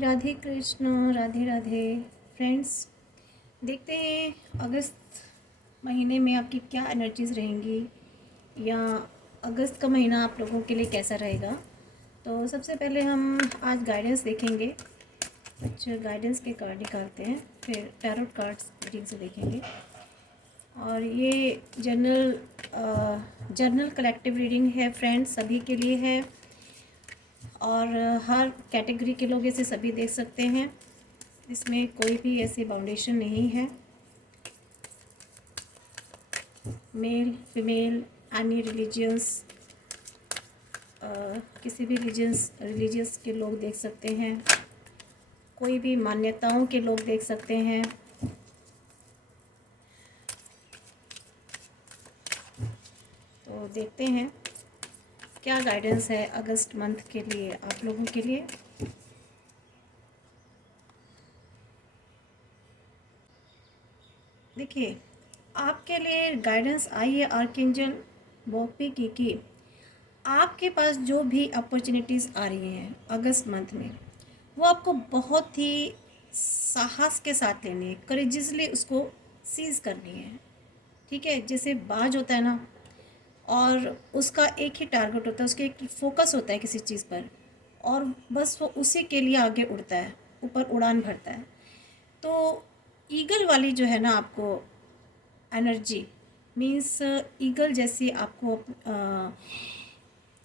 Radhe Krishna, Radhe Radhe. Friends, देखते हैं अगस्त महीने में आपकी क्या एनर्जीज़ रहेंगी, या अगस्त का महीना आप लोगों के लिए कैसा रहेगा। तो सबसे पहले हम आज गाइडेंस देखेंगे। कुछ गाइडेंस के कार्ड निकालते हैं, फिर टैरोट कार्ड्स रीडिंग से देखेंगे। और ये जनरल कलेक्टिव रीडिंग है फ्रेंड्स, सभी के लिए है। और हर कैटेगरी के लोग इसे सभी देख सकते हैं, इसमें कोई भी ऐसी बाउंडेशन नहीं है। मेल फीमेल एनी रिलीजियंस, किसी भी रिलीजियस के लोग देख सकते हैं, कोई भी मान्यताओं के लोग देख सकते हैं। तो देखते हैं क्या गाइडेंस है अगस्त मंथ के लिए आप लोगों के लिए। देखिए, आपके लिए गाइडेंस आई है आर्कएंजल बोपी की आपके पास जो भी अपॉर्चुनिटीज़ आ रही हैं अगस्त मंथ में, वो आपको बहुत ही साहस के साथ लेनी है, करेजियसली उसको सीज करनी है। ठीक है, जैसे बाज होता है ना, और उसका एक ही टारगेट होता है, उसके एक फोकस होता है किसी चीज़ पर, और बस वो उसी के लिए आगे उड़ता है, ऊपर उड़ान भरता है। तो ईगल वाली जो है ना आपको एनर्जी, मीन्स ईगल जैसी आपको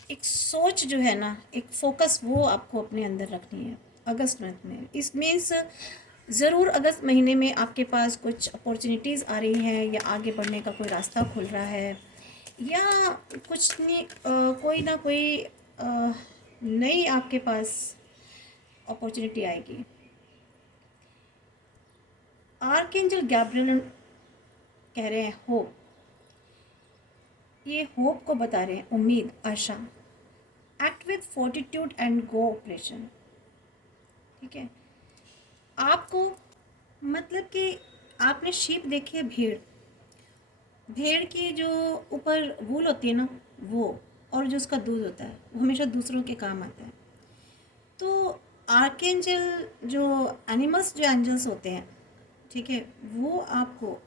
एक सोच जो है ना, एक फोकस, वो आपको अपने अंदर रखनी है अगस्त मंथ में। इस मीन्स ज़रूर अगस्त महीने में आपके पास कुछ अपॉर्चुनिटीज़ आ रही हैं, या आगे बढ़ने का कोई रास्ता खुल रहा है, या कुछ नहीं, कोई ना कोई नई आपके पास अपॉर्चुनिटी आएगी। आर्कएंजल गैब्रियल कह रहे हैं होप, ये होप को बता रहे हैं, उम्मीद, आशा। Act with fortitude and go operation. ठीक है, आपको मतलब कि आपने शीप देखी है, भेड़, भेड़ की जो ऊपर वूल होती है ना वो, और जो उसका दूध होता है वो हमेशा दूसरों के काम आता है। तो आर्कएंजल जो एनिमल्स, जो एंजल्स होते हैं, ठीक है, वो आपको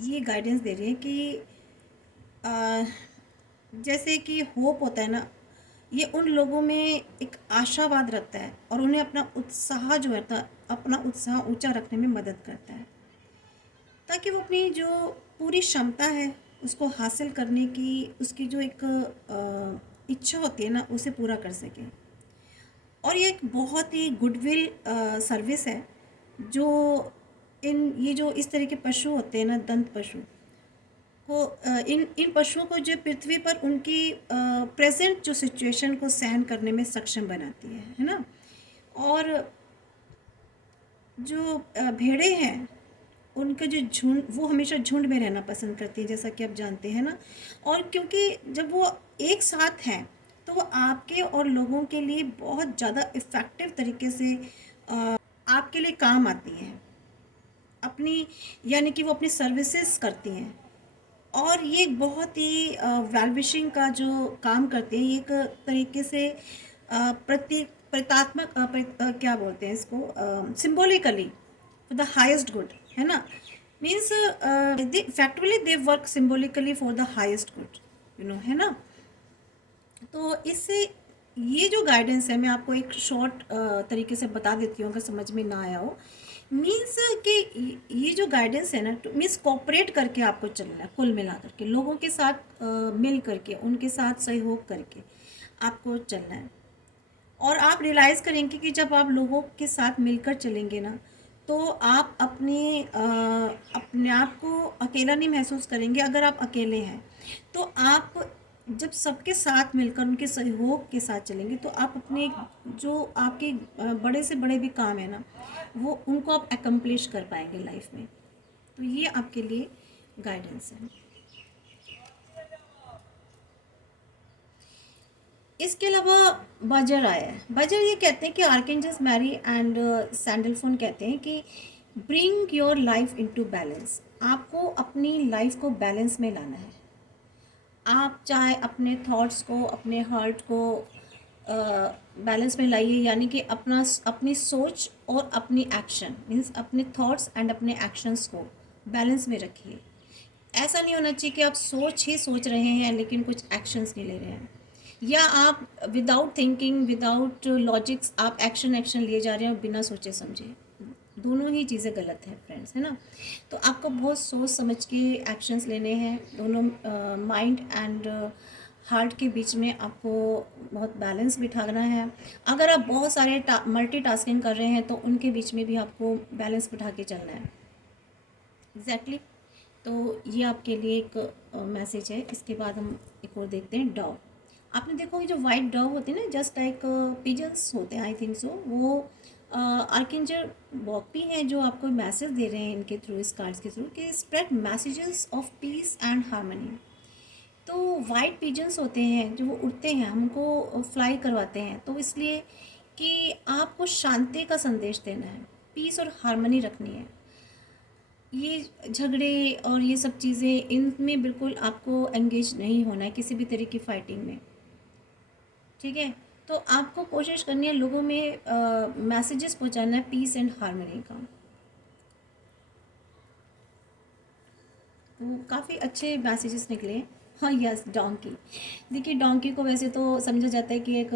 ये गाइडेंस दे रही है कि आ, जैसे कि होप होता है ना, ये उन लोगों में एक आशावाद रखता है, और उन्हें अपना उत्साह जो है ना, अपना उत्साह ऊंचा रखने में मदद करता है, ताकि वो अपनी जो पूरी क्षमता है उसको हासिल करने की, उसकी जो एक इच्छा होती है ना, उसे पूरा कर सके। और ये एक बहुत ही गुडविल सर्विस है, जो ये जो इस तरह के पशु होते हैं ना, दंत पशु को, इन इन पशुओं को जो पृथ्वी पर उनकी प्रेजेंट जो सिचुएशन को सहन करने में सक्षम बनाती है ना। और जो भेड़ें हैं, उनका जो झुंड, वो हमेशा झुंड में रहना पसंद करती है, जैसा कि आप जानते हैं ना। और क्योंकि जब वो एक साथ हैं, तो वो आपके और लोगों के लिए बहुत ज़्यादा इफ़ेक्टिव तरीके से आपके लिए काम आती हैं अपनी, यानी कि वो अपनी सर्विसेज करती हैं। और ये बहुत ही वेल विशिंग का जो काम करते हैं, ये एक तरीके से प्रतीकात्मक, क्या बोलते हैं इसको, symbolically for the highest good, है ना। Means factually they work symbolically for the highest good, है ना। तो इससे ये जो गाइडेंस है, मैं आपको एक शॉर्ट तरीके से बता देती हूँ अगर समझ में ना आया हो। मीन्स कि ये जो गाइडेंस है ना, तो मीन्स कोऑपरेट करके आपको चलना है, कुल मिला करके लोगों के साथ मिल करके, उनके साथ सहयोग करके आपको चलना है। और आप रियलाइज़ करेंगे कि जब आप लोगों के साथ मिलकर चलेंगे ना, तो आप अपने आप को अकेला नहीं महसूस करेंगे। अगर आप अकेले हैं, तो आप जब सबके साथ मिलकर उनके सहयोग के साथ चलेंगे, तो आप अपने जो आपके बड़े से बड़े भी काम है ना, वो उनको आप एकम्प्लिश कर पाएंगे लाइफ में। तो ये आपके लिए गाइडेंस है। इसके अलावा बजर आया है। बजर ये कहते हैं कि आर्केंजल्स मैरी एंड सैंडलफोन कहते हैं कि bring your life into balance. आपको अपनी लाइफ को बैलेंस में लाना है। आप चाहे अपने थॉट्स को, अपने हार्ट को बैलेंस में लाइए, यानी कि अपनी सोच और अपनी एक्शन, मीन्स अपने थॉट्स एंड अपने एक्शंस को बैलेंस में रखिए। ऐसा नहीं होना चाहिए कि आप सोच ही सोच रहे हैं लेकिन कुछ एक्शंस नहीं ले रहे हैं, या आप विदाउट थिंकिंग विदाउट लॉजिक्स आप एक्शन लिए जा रहे हैं बिना सोचे समझे। दोनों ही चीज़ें गलत है फ्रेंड्स, है ना। तो आपको बहुत सोच समझ के एक्शंस लेने हैं, दोनों माइंड एंड हार्ट के बीच में आपको बहुत बैलेंस बिठाना है। अगर आप बहुत सारे मल्टीटास्किंग कर रहे हैं तो उनके बीच में भी आपको बैलेंस बिठा के चलना है। एग्जैक्टली तो ये आपके लिए एक मैसेज है। इसके बाद हम एक और देखते हैं, डव। आपने देखो ये जो वाइट डव होते हैं ना, जस्ट लाइक पिजन्स होते हैं, आई थिंक सो, वो आर्कएंजल बॉकपी हैं जो आपको मैसेज दे रहे हैं इनके थ्रू, इस कार्ड्स के थ्रू, कि spread messages of peace and harmony. तो वाइट पिजन्स होते हैं जो वो उड़ते हैं, हमको फ्लाई करवाते हैं, तो इसलिए कि आपको शांति का संदेश देना है, पीस और हार्मनी रखनी है। ये झगड़े और ये सब चीज़ें, इनमें बिल्कुल आपको एंगेज नहीं होना है किसी भी तरह की फाइटिंग में, ठीक है। तो आपको कोशिश करनी है लोगों में मैसेजेस पहुंचाना है पीस एंड हार्मनी का। तो काफ़ी अच्छे मैसेजेस निकले। हाँ यस, डोंकी। देखिए डोंकी को वैसे तो समझा जाता है कि एक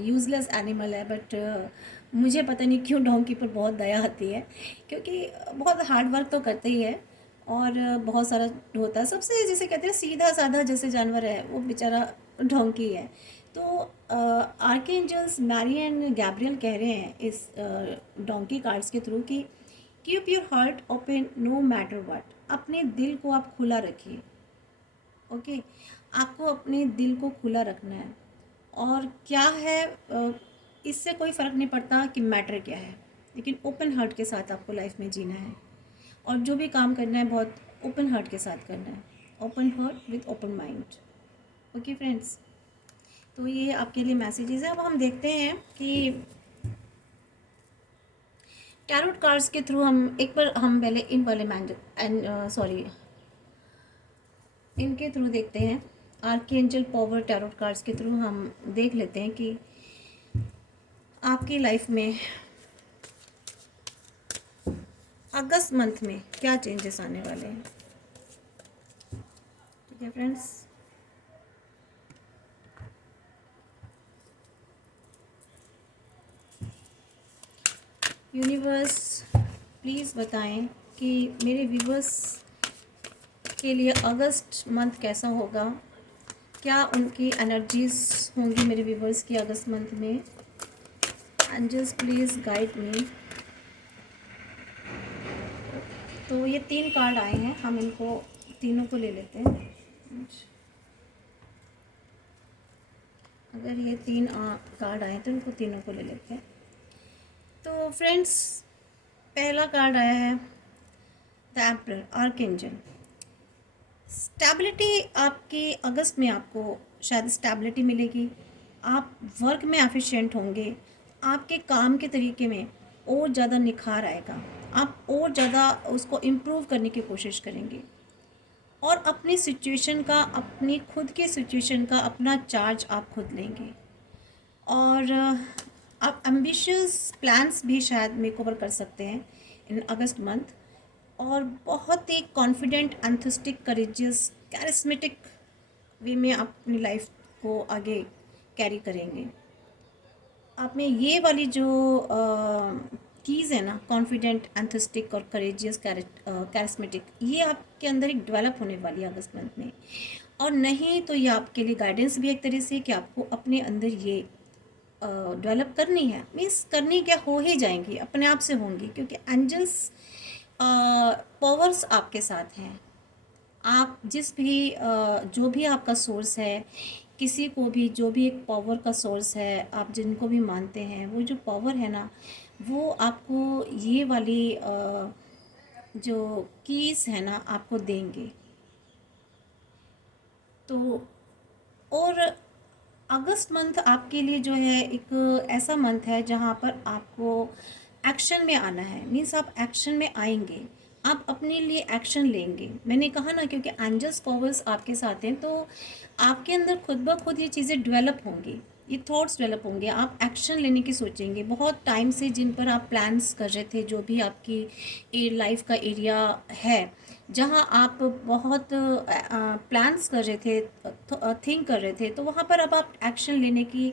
यूज़लेस एनिमल है, बट मुझे पता नहीं क्यों डोंकी पर बहुत दया आती है, क्योंकि बहुत हार्ड वर्क तो करते ही है और बहुत सारा होता है। सबसे जिसे कहते हैं सीधा साधा जैसे जानवर है वो बेचारा डोंकी है। तो आर्कएंजल्स मैरी एंड गैब्रियल कह रहे हैं इस डोंकी कार्ड्स के थ्रू कि keep your heart open no matter what. अपने दिल को आप खुला रखिए, ओके। आपको अपने दिल को खुला रखना है, और क्या है इससे कोई फ़र्क नहीं पड़ता कि मैटर क्या है, लेकिन ओपन हार्ट के साथ आपको लाइफ में जीना है, और जो भी काम करना है बहुत ओपन हार्ट के साथ करना है, open heart with open mind, okay friends. तो ये आपके लिए मैसेजेस है। अब हम देखते हैं कि टैरोट कार्ड्स के थ्रू हम एक बार हम पहले इन वाले इनके थ्रू देखते हैं। आर्कएंजल पावर टैरोट कार्ड्स के थ्रू हम देख लेते हैं कि आपकी लाइफ में अगस्त मंथ में क्या चेंजेस आने वाले हैं, ठीक है फ्रेंड्स। यूनिवर्स प्लीज़ बताएं कि मेरे व्यूवर्स के लिए अगस्त मंथ कैसा होगा, क्या उनकी एनर्जीज होंगी मेरे व्यूवर्स की अगस्त मंथ में। Angels please guide me. तो ये 3 कार्ड आए हैं, हम इनको तीनों को ले लेते हैं। अगर ये 3 कार्ड आए तो इनको तीनों को ले लेते हैं। तो फ्रेंड्स पहला कार्ड आया है द एम्परर, आर्कएंजल। स्टेबिलिटी आपकी अगस्त में, आपको शायद स्टेबिलिटी मिलेगी, आप वर्क में एफिशिएंट होंगे, आपके काम के तरीके में और ज़्यादा निखार आएगा, आप और ज़्यादा उसको इम्प्रूव करने की कोशिश करेंगे, और अपनी सिचुएशन का, अपनी खुद की सिचुएशन का अपना चार्ज आप खुद लेंगे, और आप एम्बिशियस प्लान्स भी शायद मेक ओवर कर सकते हैं इन अगस्त मंथ, और बहुत ही कॉन्फिडेंट, एंथुस्टिक, करेजियस, कैरिस्मेटिक वे में आप अपनी लाइफ को आगे कैरी करेंगे। आप में ये वाली जो कीज़ है ना, कॉन्फिडेंट, एंथुस्टिक और करेजियस, कैरिस्मेटिक, ये आपके अंदर एक डेवलप होने वाली है अगस्त मंथ में। और नहीं तो ये आपके लिए गाइडेंस भी एक तरह से कि आपको अपने अंदर ये डेवलप करनी है, मीन्स करनी क्या, हो ही जाएंगी, अपने आप से होंगी, क्योंकि एंजल्स पावर्स आपके साथ हैं। आप जिस भी जो भी आपका सोर्स है, किसी को भी जो भी एक पावर का सोर्स है, आप जिनको भी मानते हैं, वो जो पावर है ना, वो आपको ये वाली जो कीज़ है ना आपको देंगे। तो और अगस्त मंथ आपके लिए जो है एक ऐसा मंथ है जहाँ पर आपको एक्शन में आना है, मीन्स आप एक्शन में आएंगे, आप अपने लिए एक्शन लेंगे। मैंने कहा ना, क्योंकि एंजल्स पावर्स आपके साथ हैं, तो आपके अंदर खुद ब खुद ये चीज़ें डेवलप होंगी, ये थॉट्स डेवलप होंगे, आप एक्शन लेने की सोचेंगे। बहुत टाइम से जिन पर आप प्लान्स कर रहे थे, जो भी आपकी लाइफ का एरिया है जहाँ आप बहुत प्लान्स कर रहे थे, थिंक कर रहे थे, तो वहाँ पर अब आप एक्शन लेने की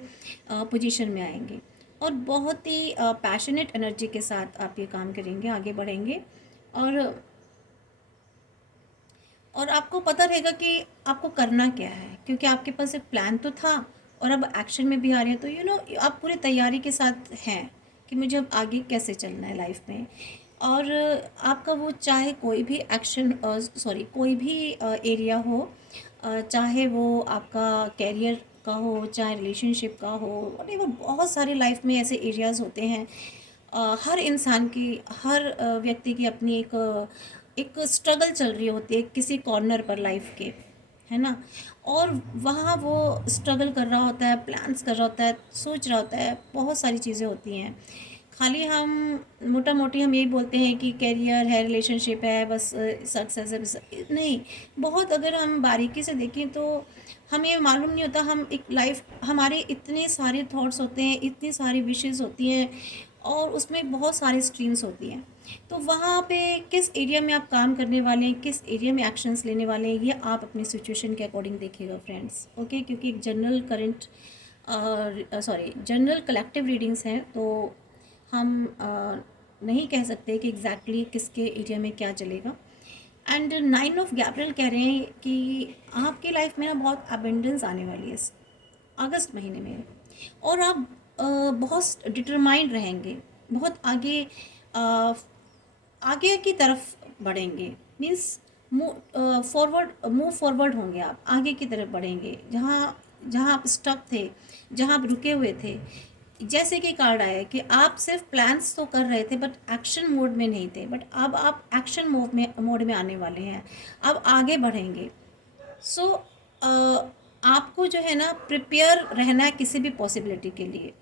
पोजीशन में आएंगे और बहुत ही पैशनेट एनर्जी के साथ आप ये काम करेंगे, आगे बढ़ेंगे। और आपको पता रहेगा कि आपको करना क्या है, क्योंकि आपके पास एक प्लान तो था और अब एक्शन में भी आ रहे हैं, तो आप पूरी तैयारी के साथ हैं कि मुझे अब आगे कैसे चलना है लाइफ में। और आपका वो चाहे कोई भी एक्शन कोई भी एरिया हो, चाहे वो आपका कैरियर का हो, चाहे रिलेशनशिप का हो, वटेवर, बहुत सारे लाइफ में ऐसे एरियाज़ होते हैं। हर इंसान की, हर व्यक्ति की अपनी एक स्ट्रगल चल रही होती है किसी कॉर्नर पर लाइफ के, है ना। और वहाँ वो स्ट्रगल कर रहा होता है, प्लान्स कर रहा होता है, सोच रहा होता है, बहुत सारी चीज़ें होती हैं। खाली हम मोटा मोटी हम यही बोलते हैं कि कैरियर है, रिलेशनशिप है, बस सक्सेस है, नहीं। बहुत अगर हम बारीकी से देखें तो हमें मालूम नहीं होता, हम एक लाइफ, हमारे इतने सारे थॉट्स होते हैं, इतनी सारी विशेज़ होती हैं और उसमें बहुत सारी स्ट्रीम्स होती हैं। तो वहाँ पे किस एरिया में आप काम करने वाले हैं, किस एरिया में एक्शंस लेने वाले हैं, ये आप अपनी सिचुएशन के अकॉर्डिंग देखिएगा फ्रेंड्स, ओके। क्योंकि एक जनरल कलेक्टिव रीडिंग्स हैं, तो हम नहीं कह सकते कि एग्जैक्टली किसके एरिया में क्या चलेगा। एंड 9 ऑफ गैब्रियल कह रहे हैं कि आपकी लाइफ में ना बहुत अबेंडेंस आने वाली है इस अगस्त महीने में, और आप बहुत डिटरमाइंड रहेंगे, बहुत आगे आगे की तरफ बढ़ेंगे। मीन्स मूव फॉरवर्ड होंगे, आप आगे की तरफ बढ़ेंगे। जहाँ जहाँ आप स्टक थे, जहाँ आप रुके हुए थे, जैसे कि कार्ड आया कि आप सिर्फ प्लान्स तो कर रहे थे बट एक्शन मोड में नहीं थे, बट अब आप एक्शन मोड में आने वाले हैं, अब आगे बढ़ेंगे। सो आपको जो है ना प्रिपेयर रहना है किसी भी पॉसिबिलिटी के लिए।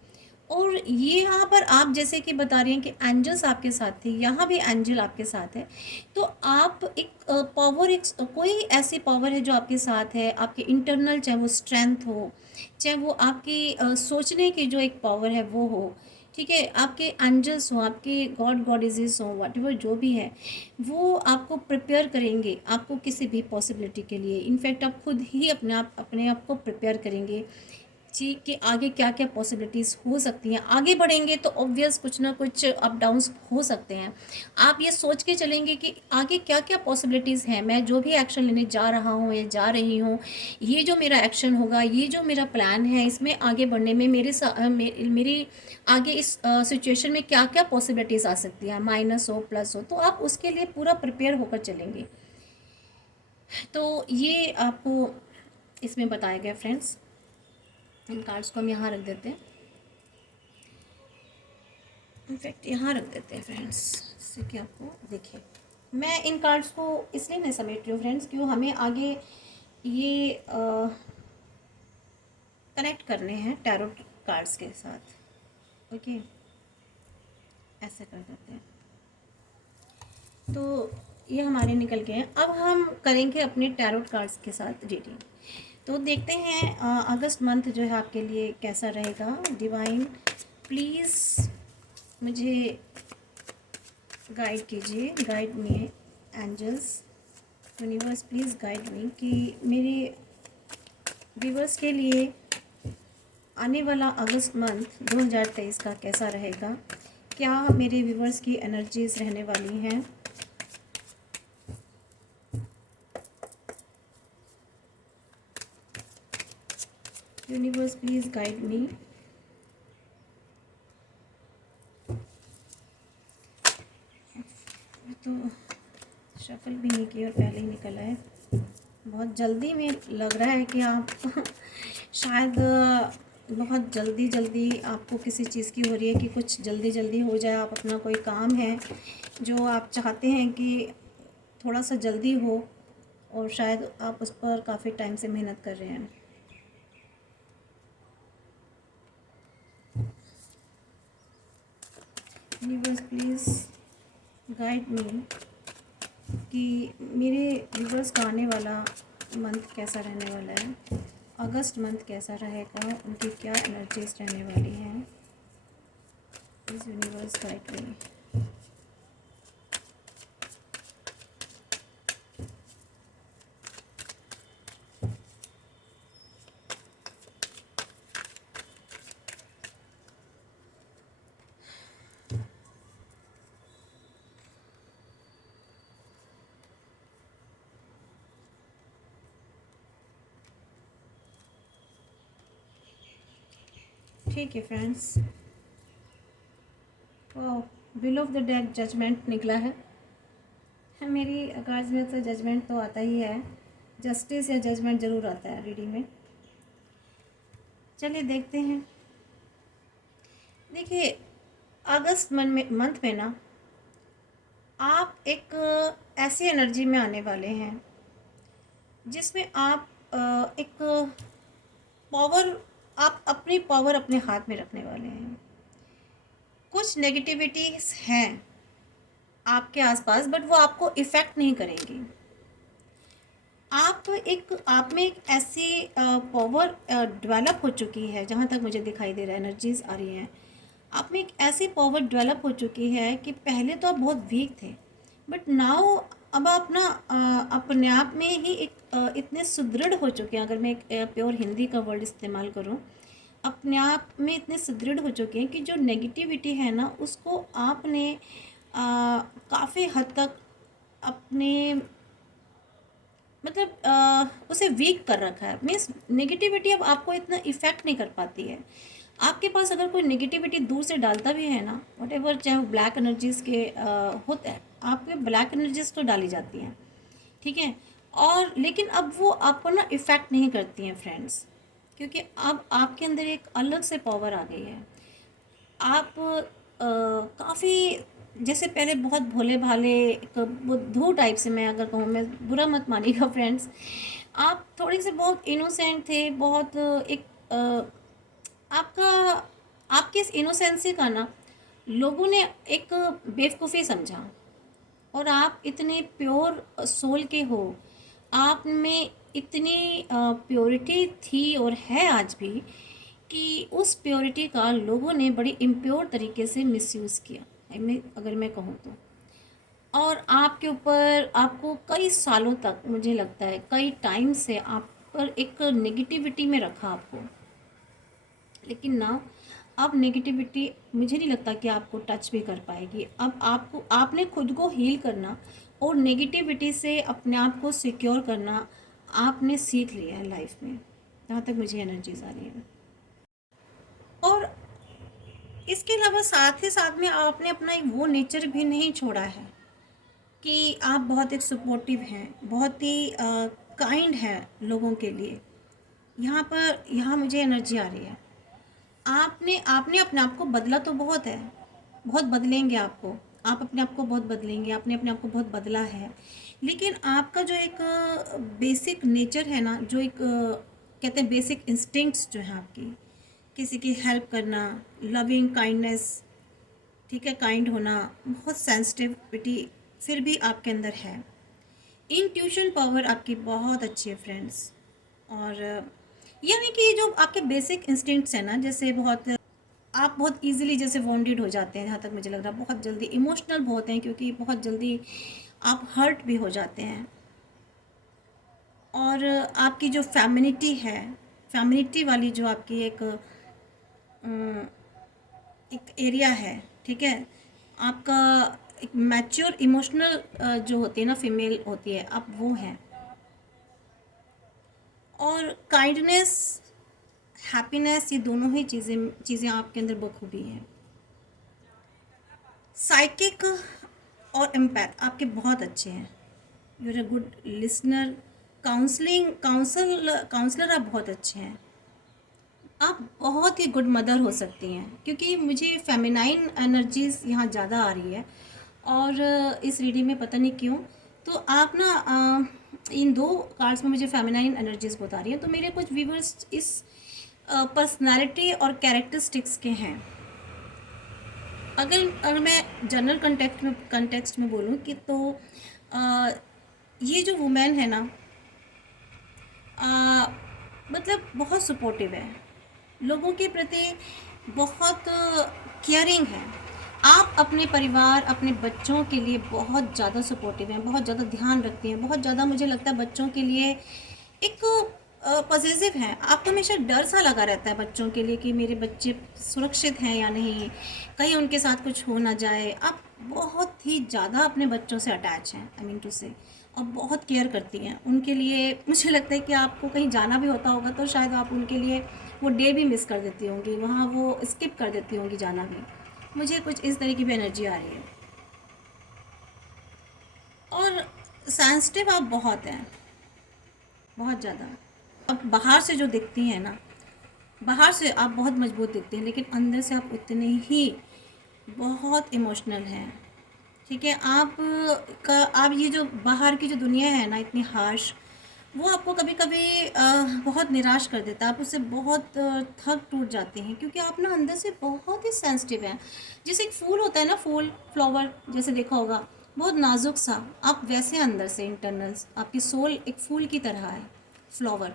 और ये यहाँ पर आप जैसे कि बता रही हैं कि एंजल्स आपके साथ थे, यहाँ भी एंजल आपके साथ है। तो आप एक पावर, एक कोई ऐसी पावर है जो आपके साथ है, आपके इंटरनल, चाहे वो स्ट्रेंथ हो, चाहे वो आपकी सोचने की जो एक पावर है वो हो, ठीक है, आपके एंजल्स हो, आपके गॉडेसेस हो, व्हाटएवर जो भी है, वो आपको प्रिपेयर करेंगे आपको किसी भी पॉसिबिलिटी के लिए। इनफैक्ट आप खुद ही अपने आप को प्रिपेयर करेंगे जी कि आगे क्या क्या पॉसिबिलिटीज़ हो सकती हैं। आगे बढ़ेंगे तो ऑब्वियस कुछ ना कुछ अप डाउन्स हो सकते हैं। आप ये सोच के चलेंगे कि आगे क्या क्या पॉसिबिलिटीज़ हैं, मैं जो भी एक्शन लेने जा रहा हूँ या जा रही हूँ, ये जो मेरा एक्शन होगा, ये जो मेरा प्लान है, इसमें आगे बढ़ने में मेरी आगे इस सिचुएशन में क्या क्या पॉसिबिलिटीज़ आ सकती हैं, माइनस हो, प्लस हो, तो आप उसके लिए पूरा प्रिपेयर होकर चलेंगे। तो ये आपको इसमें बताया गया फ्रेंड्स। इन कार्ड्स को हम यहाँ रख देते हैं, इनफैक्ट यहाँ रख देते हैं फ्रेंड्स, जिससे कि आपको दिखे। मैं इन कार्ड्स को इसलिए नहीं समेट रही हूँ फ्रेंड्स, क्यों हमें आगे ये कनेक्ट करने हैं टैरोट कार्ड्स के साथ, ओके। ऐसे कर देते हैं, तो ये हमारे निकल गए हैं। अब हम करेंगे अपने टैरोट कार्ड्स के साथ रीडिंग। तो देखते हैं अगस्त मंथ जो है आपके लिए कैसा रहेगा। डिवाइन प्लीज़ मुझे गाइड कीजिए, guide me angels, universe please guide me कि मेरे व्यूवर्स के लिए आने वाला अगस्त मंथ 2023 का कैसा रहेगा, क्या मेरे व्यूवर्स की एनर्जीज रहने वाली हैं। Universe please guide me. तो शफल भी नहीं की और पहले ही निकला है। बहुत जल्दी में लग रहा है कि आप शायद बहुत जल्दी जल्दी आपको किसी चीज़ की हो रही है कि कुछ जल्दी जल्दी हो जाए। आप अपना कोई काम है जो आप चाहते हैं कि थोड़ा सा जल्दी हो, और शायद आप उस पर काफ़ी टाइम से मेहनत कर रहे हैं। यूनिवर्स प्लीज़ गाइड मी कि मेरे व्यूवर्स का आने वाला मंथ कैसा रहने वाला है। अगस्त मंथ कैसा रहेगा, उनकी क्या एनर्जीज रहने वाली हैं, इस यूनिवर्स गाइड करिए। ठीक है friends, wheel of the deck judgement निकला है। मेरी कार्ड्स में तो जजमेंट तो आता ही है, जस्टिस या जजमेंट ज़रूर आता है रीडिंग में। चलिए देखते हैं। देखिए, अगस्त मंथ में ना आप एक ऐसी एनर्जी में आने वाले हैं जिसमें आप एक पावर, आप अपनी पावर अपने हाथ में रखने वाले हैं। कुछ नेगेटिविटीज़ हैं आपके आसपास, बट वो आपको इफ़ेक्ट नहीं करेंगी। आप में एक ऐसी पावर डेवलप हो चुकी है, जहाँ तक मुझे दिखाई दे रहा है, एनर्जीज आ रही हैं। आप में एक ऐसी पावर डेवलप हो चुकी है कि पहले तो आप बहुत वीक थे, बट नाउ अब आप ना अपने आप में ही एक इतने सुदृढ़ हो चुके हैं। अगर मैं एक प्योर हिंदी का वर्ड इस्तेमाल करूं, अपने आप में इतने सुदृढ़ हो चुके हैं कि जो नेगेटिविटी है ना, उसको आपने काफ़ी हद तक अपने मतलब उसे वीक कर रखा है। मीन्स नेगेटिविटी अब आपको इतना इफ़ेक्ट नहीं कर पाती है। आपके पास अगर कोई नेगेटिविटी दूर से डालता भी है ना, वट एवर, चाहे वो ब्लैक एनर्जीज़ के होते हैं, आपके ब्लैक एनर्जीज़ तो डाली जाती हैं, ठीक है, और लेकिन अब वो आपको ना इफ़ेक्ट नहीं करती हैं फ्रेंड्स, क्योंकि अब आपके अंदर एक अलग से पावर आ गई है। आप काफ़ी, जैसे पहले बहुत भोले भाले एक बुद्धू टाइप से, मैं अगर कहूँ, मैं बुरा मत मानिएगा फ्रेंड्स, आप थोड़ी से बहुत इनोसेंट थे, बहुत एक आपका, आपके इस इनोसेंसी का ना लोगों ने एक बेवकूफ़ी समझा। और आप इतने प्योर सोल के हो, आप में इतनी प्योरिटी थी और है आज भी, कि उस प्योरिटी का लोगों ने बड़ी इम्प्योर तरीके से मिसयूज़ किया, मैं अगर मैं कहूँ तो। और आपके ऊपर, आपको कई सालों तक, मुझे लगता है कई टाइम से आप पर एक नेगेटिविटी में रखा आपको। लेकिन ना, अब नेगेटिविटी मुझे नहीं लगता कि आपको टच भी कर पाएगी। अब आपको, आपने खुद को हील करना और नेगेटिविटी से अपने आप को सिक्योर करना आपने सीख लिया है लाइफ में, जहाँ तक मुझे एनर्जीज आ रही है। और इसके अलावा साथ ही साथ में आपने अपना एक वो नेचर भी नहीं छोड़ा है कि आप बहुत एक सपोर्टिव हैं, बहुत ही काइंड हैं लोगों के लिए। यहाँ मुझे एनर्जी आ रही है। आपने आपने अपने आप को बदला तो बहुत है, बहुत बदलेंगे आपको, आप अपने आप को बहुत बदलेंगे, आपने अपने आप को बहुत बदला है। लेकिन आपका जो एक बेसिक नेचर है ना, जो एक कहते हैं बेसिक इंस्टिंक्ट्स जो है आपकी, किसी की हेल्प करना, लविंग काइंडनेस, ठीक है, काइंड होना, बहुत सेंसिटिविटी फिर भी आपके अंदर है। इंट्यूशन पावर आपकी बहुत अच्छी है फ्रेंड्स। और यानी कि जो आपके बेसिक इंस्टिंक्ट्स हैं ना, जैसे बहुत, आप बहुत इजीली जैसे वॉन्डेड हो जाते हैं, जहाँ तक मुझे लग रहा है बहुत जल्दी इमोशनल बहुत हैं, क्योंकि बहुत जल्दी आप हर्ट भी हो जाते हैं। और आपकी जो फेमिनिटी है, फेमिनिटी वाली जो आपकी एक एरिया है, ठीक है, आपका एक मैच्योर इमोशनल जो होती है ना, फीमेल होती है, आप वो हैं। और काइंडनेस, हैप्पीनेस, ये दोनों ही चीज़ें आपके अंदर बखूबी हैं। साइकिक और एम्पैथ आपके बहुत अच्छे हैं। You are a good listener, counsellor आप बहुत अच्छे हैं। आप बहुत ही गुड मदर हो सकती हैं, क्योंकि मुझे फेमिनाइन एनर्जीज़ यहाँ ज़्यादा आ रही है। और इस रीडिंग में पता नहीं क्यों, तो आप ना इन दो कार्ड्स में मुझे फेमिनाइन एनर्जीज़ बता रही है। तो मेरे कुछ व्यूवर्स इस पर्सनालिटी और कैरेक्टरिस्टिक्स के हैं। अगर मैं जनरल कंटेक्स्ट में बोलूँ कि तो ये जो वुमेन है ना, मतलब बहुत सपोर्टिव है, लोगों के प्रति बहुत केयरिंग है। आप अपने परिवार, अपने बच्चों के लिए बहुत ज़्यादा सपोर्टिव हैं, बहुत ज़्यादा ध्यान रखती हैं, बहुत ज़्यादा मुझे लगता है बच्चों के लिए एक पॉजिटिव है। आपको हमेशा डर सा लगा रहता है बच्चों के लिए कि मेरे बच्चे सुरक्षित हैं या नहीं, कहीं उनके साथ कुछ हो ना जाए। आप बहुत ही ज़्यादा अपने बच्चों से अटैच हैं, आई मीन टू से, और बहुत केयर करती हैं उनके लिए। मुझे लगता है कि आपको कहीं जाना भी होता होगा तो शायद आप उनके लिए वो डे भी मिस कर देती होंगी, वहाँ वो स्किप कर देती होंगी जाना भी। मुझे कुछ इस तरह की भी एनर्जी आ रही है। और सेंसिटिव आप बहुत हैं, बहुत ज़्यादा। अब बाहर से जो दिखती हैं ना, बाहर से आप बहुत मजबूत दिखते हैं, लेकिन अंदर से आप उतने ही बहुत इमोशनल हैं। ठीक है, आप का आप ये जो बाहर की जो दुनिया है ना, इतनी हार्श, वो आपको कभी कभी बहुत निराश कर देता है। आप उससे बहुत थक टूट जाते हैं, क्योंकि आप ना अंदर से बहुत ही सेंसिटिव हैं। जैसे एक फूल होता है ना, फूल, फ्लावर जैसे देखा होगा, बहुत नाजुक सा, आप वैसे अंदर से इंटरनल्स, आपकी सोल एक फूल की तरह है, फ्लावर।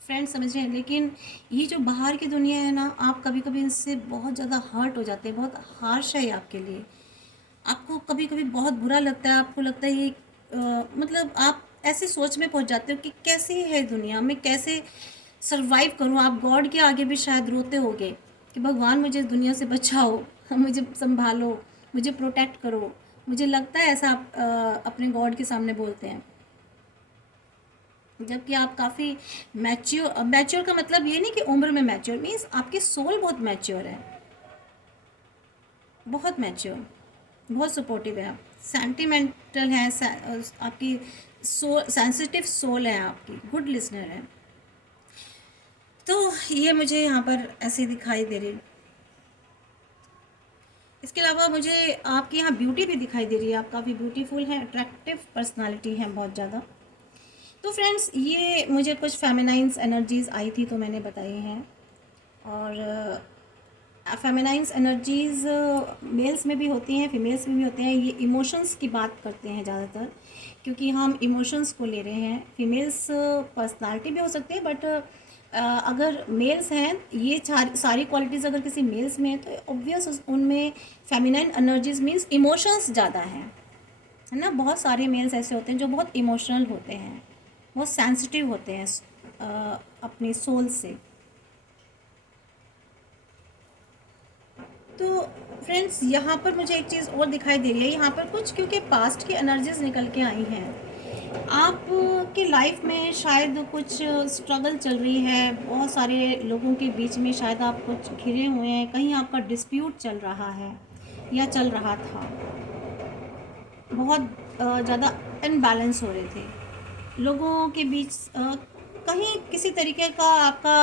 फ्रेंड्स समझ रहे हैं? लेकिन ये जो बाहर की दुनिया है ना, आप कभी कभी इससे बहुत ज़्यादा हर्ट हो जाते हैं, बहुत हार्श है ये आपके लिए। आपको कभी कभी बहुत बुरा लगता है, आपको लगता है ये मतलब आप ऐसे सोच में पहुंच जाते हो कि कैसे है दुनिया में, कैसे सरवाइव करूं। आप गॉड के आगे भी शायद रोते होगे कि भगवान मुझे इस दुनिया से बचाओ, मुझे संभालो, मुझे प्रोटेक्ट करो। मुझे लगता है ऐसा आप अपने गॉड के सामने बोलते हैं। जबकि आप काफ़ी मैच्योर, मैच्योर का मतलब ये नहीं कि उम्र में मैच्योर, मीन्स आपकी सोल बहुत मैच्योर है, बहुत मैच्योर, बहुत सपोर्टिव है आप, सेंटिमेंटल हैं, आपकी सेंसिटिव सोल है आपकी, गुड लिसनर है। तो ये मुझे यहाँ पर ऐसे दिखाई दे रही। इसके अलावा मुझे आपकी यहाँ ब्यूटी भी दिखाई दे रही है, आप काफ़ी ब्यूटीफुल हैं, अट्रैक्टिव पर्सनालिटी हैं बहुत ज़्यादा। तो फ्रेंड्स, ये मुझे कुछ फेमिनाइन्स एनर्जीज़ आई थी तो मैंने बताई हैं। और फेमिनाइन्स एनर्जीज़ मेल्स में भी होती हैं, फीमेल्स में भी होते हैं। ये इमोशंस की बात करते हैं ज़्यादातर, क्योंकि हम इमोशंस को ले रहे हैं। फीमेल्स पर्सनालिटी भी हो सकती है, बट अगर मेल्स हैं, ये सारी क्वालिटीज़ अगर किसी मेल्स में है तो ऑब्वियस उनमें फेमिनाइन एनर्जीज मीन्स इमोशंस ज़्यादा हैं, है ना। बहुत सारे मेल्स ऐसे होते हैं जो बहुत इमोशनल होते हैं, बहुत सेंसिटिव होते हैं अपनी सोल से। तो फ्रेंड्स, यहाँ पर मुझे एक चीज़ और दिखाई दे रही है, यहाँ पर कुछ क्योंकि पास्ट की एनर्जीज निकल के आई हैं। आपकी लाइफ में शायद कुछ स्ट्रगल चल रही है, बहुत सारे लोगों के बीच में शायद आप कुछ घिरे हुए हैं, कहीं आपका डिस्प्यूट चल रहा है या चल रहा था, बहुत ज़्यादा इनबैलेंस हो रहे थे लोगों के बीच। कहीं किसी तरीके का आपका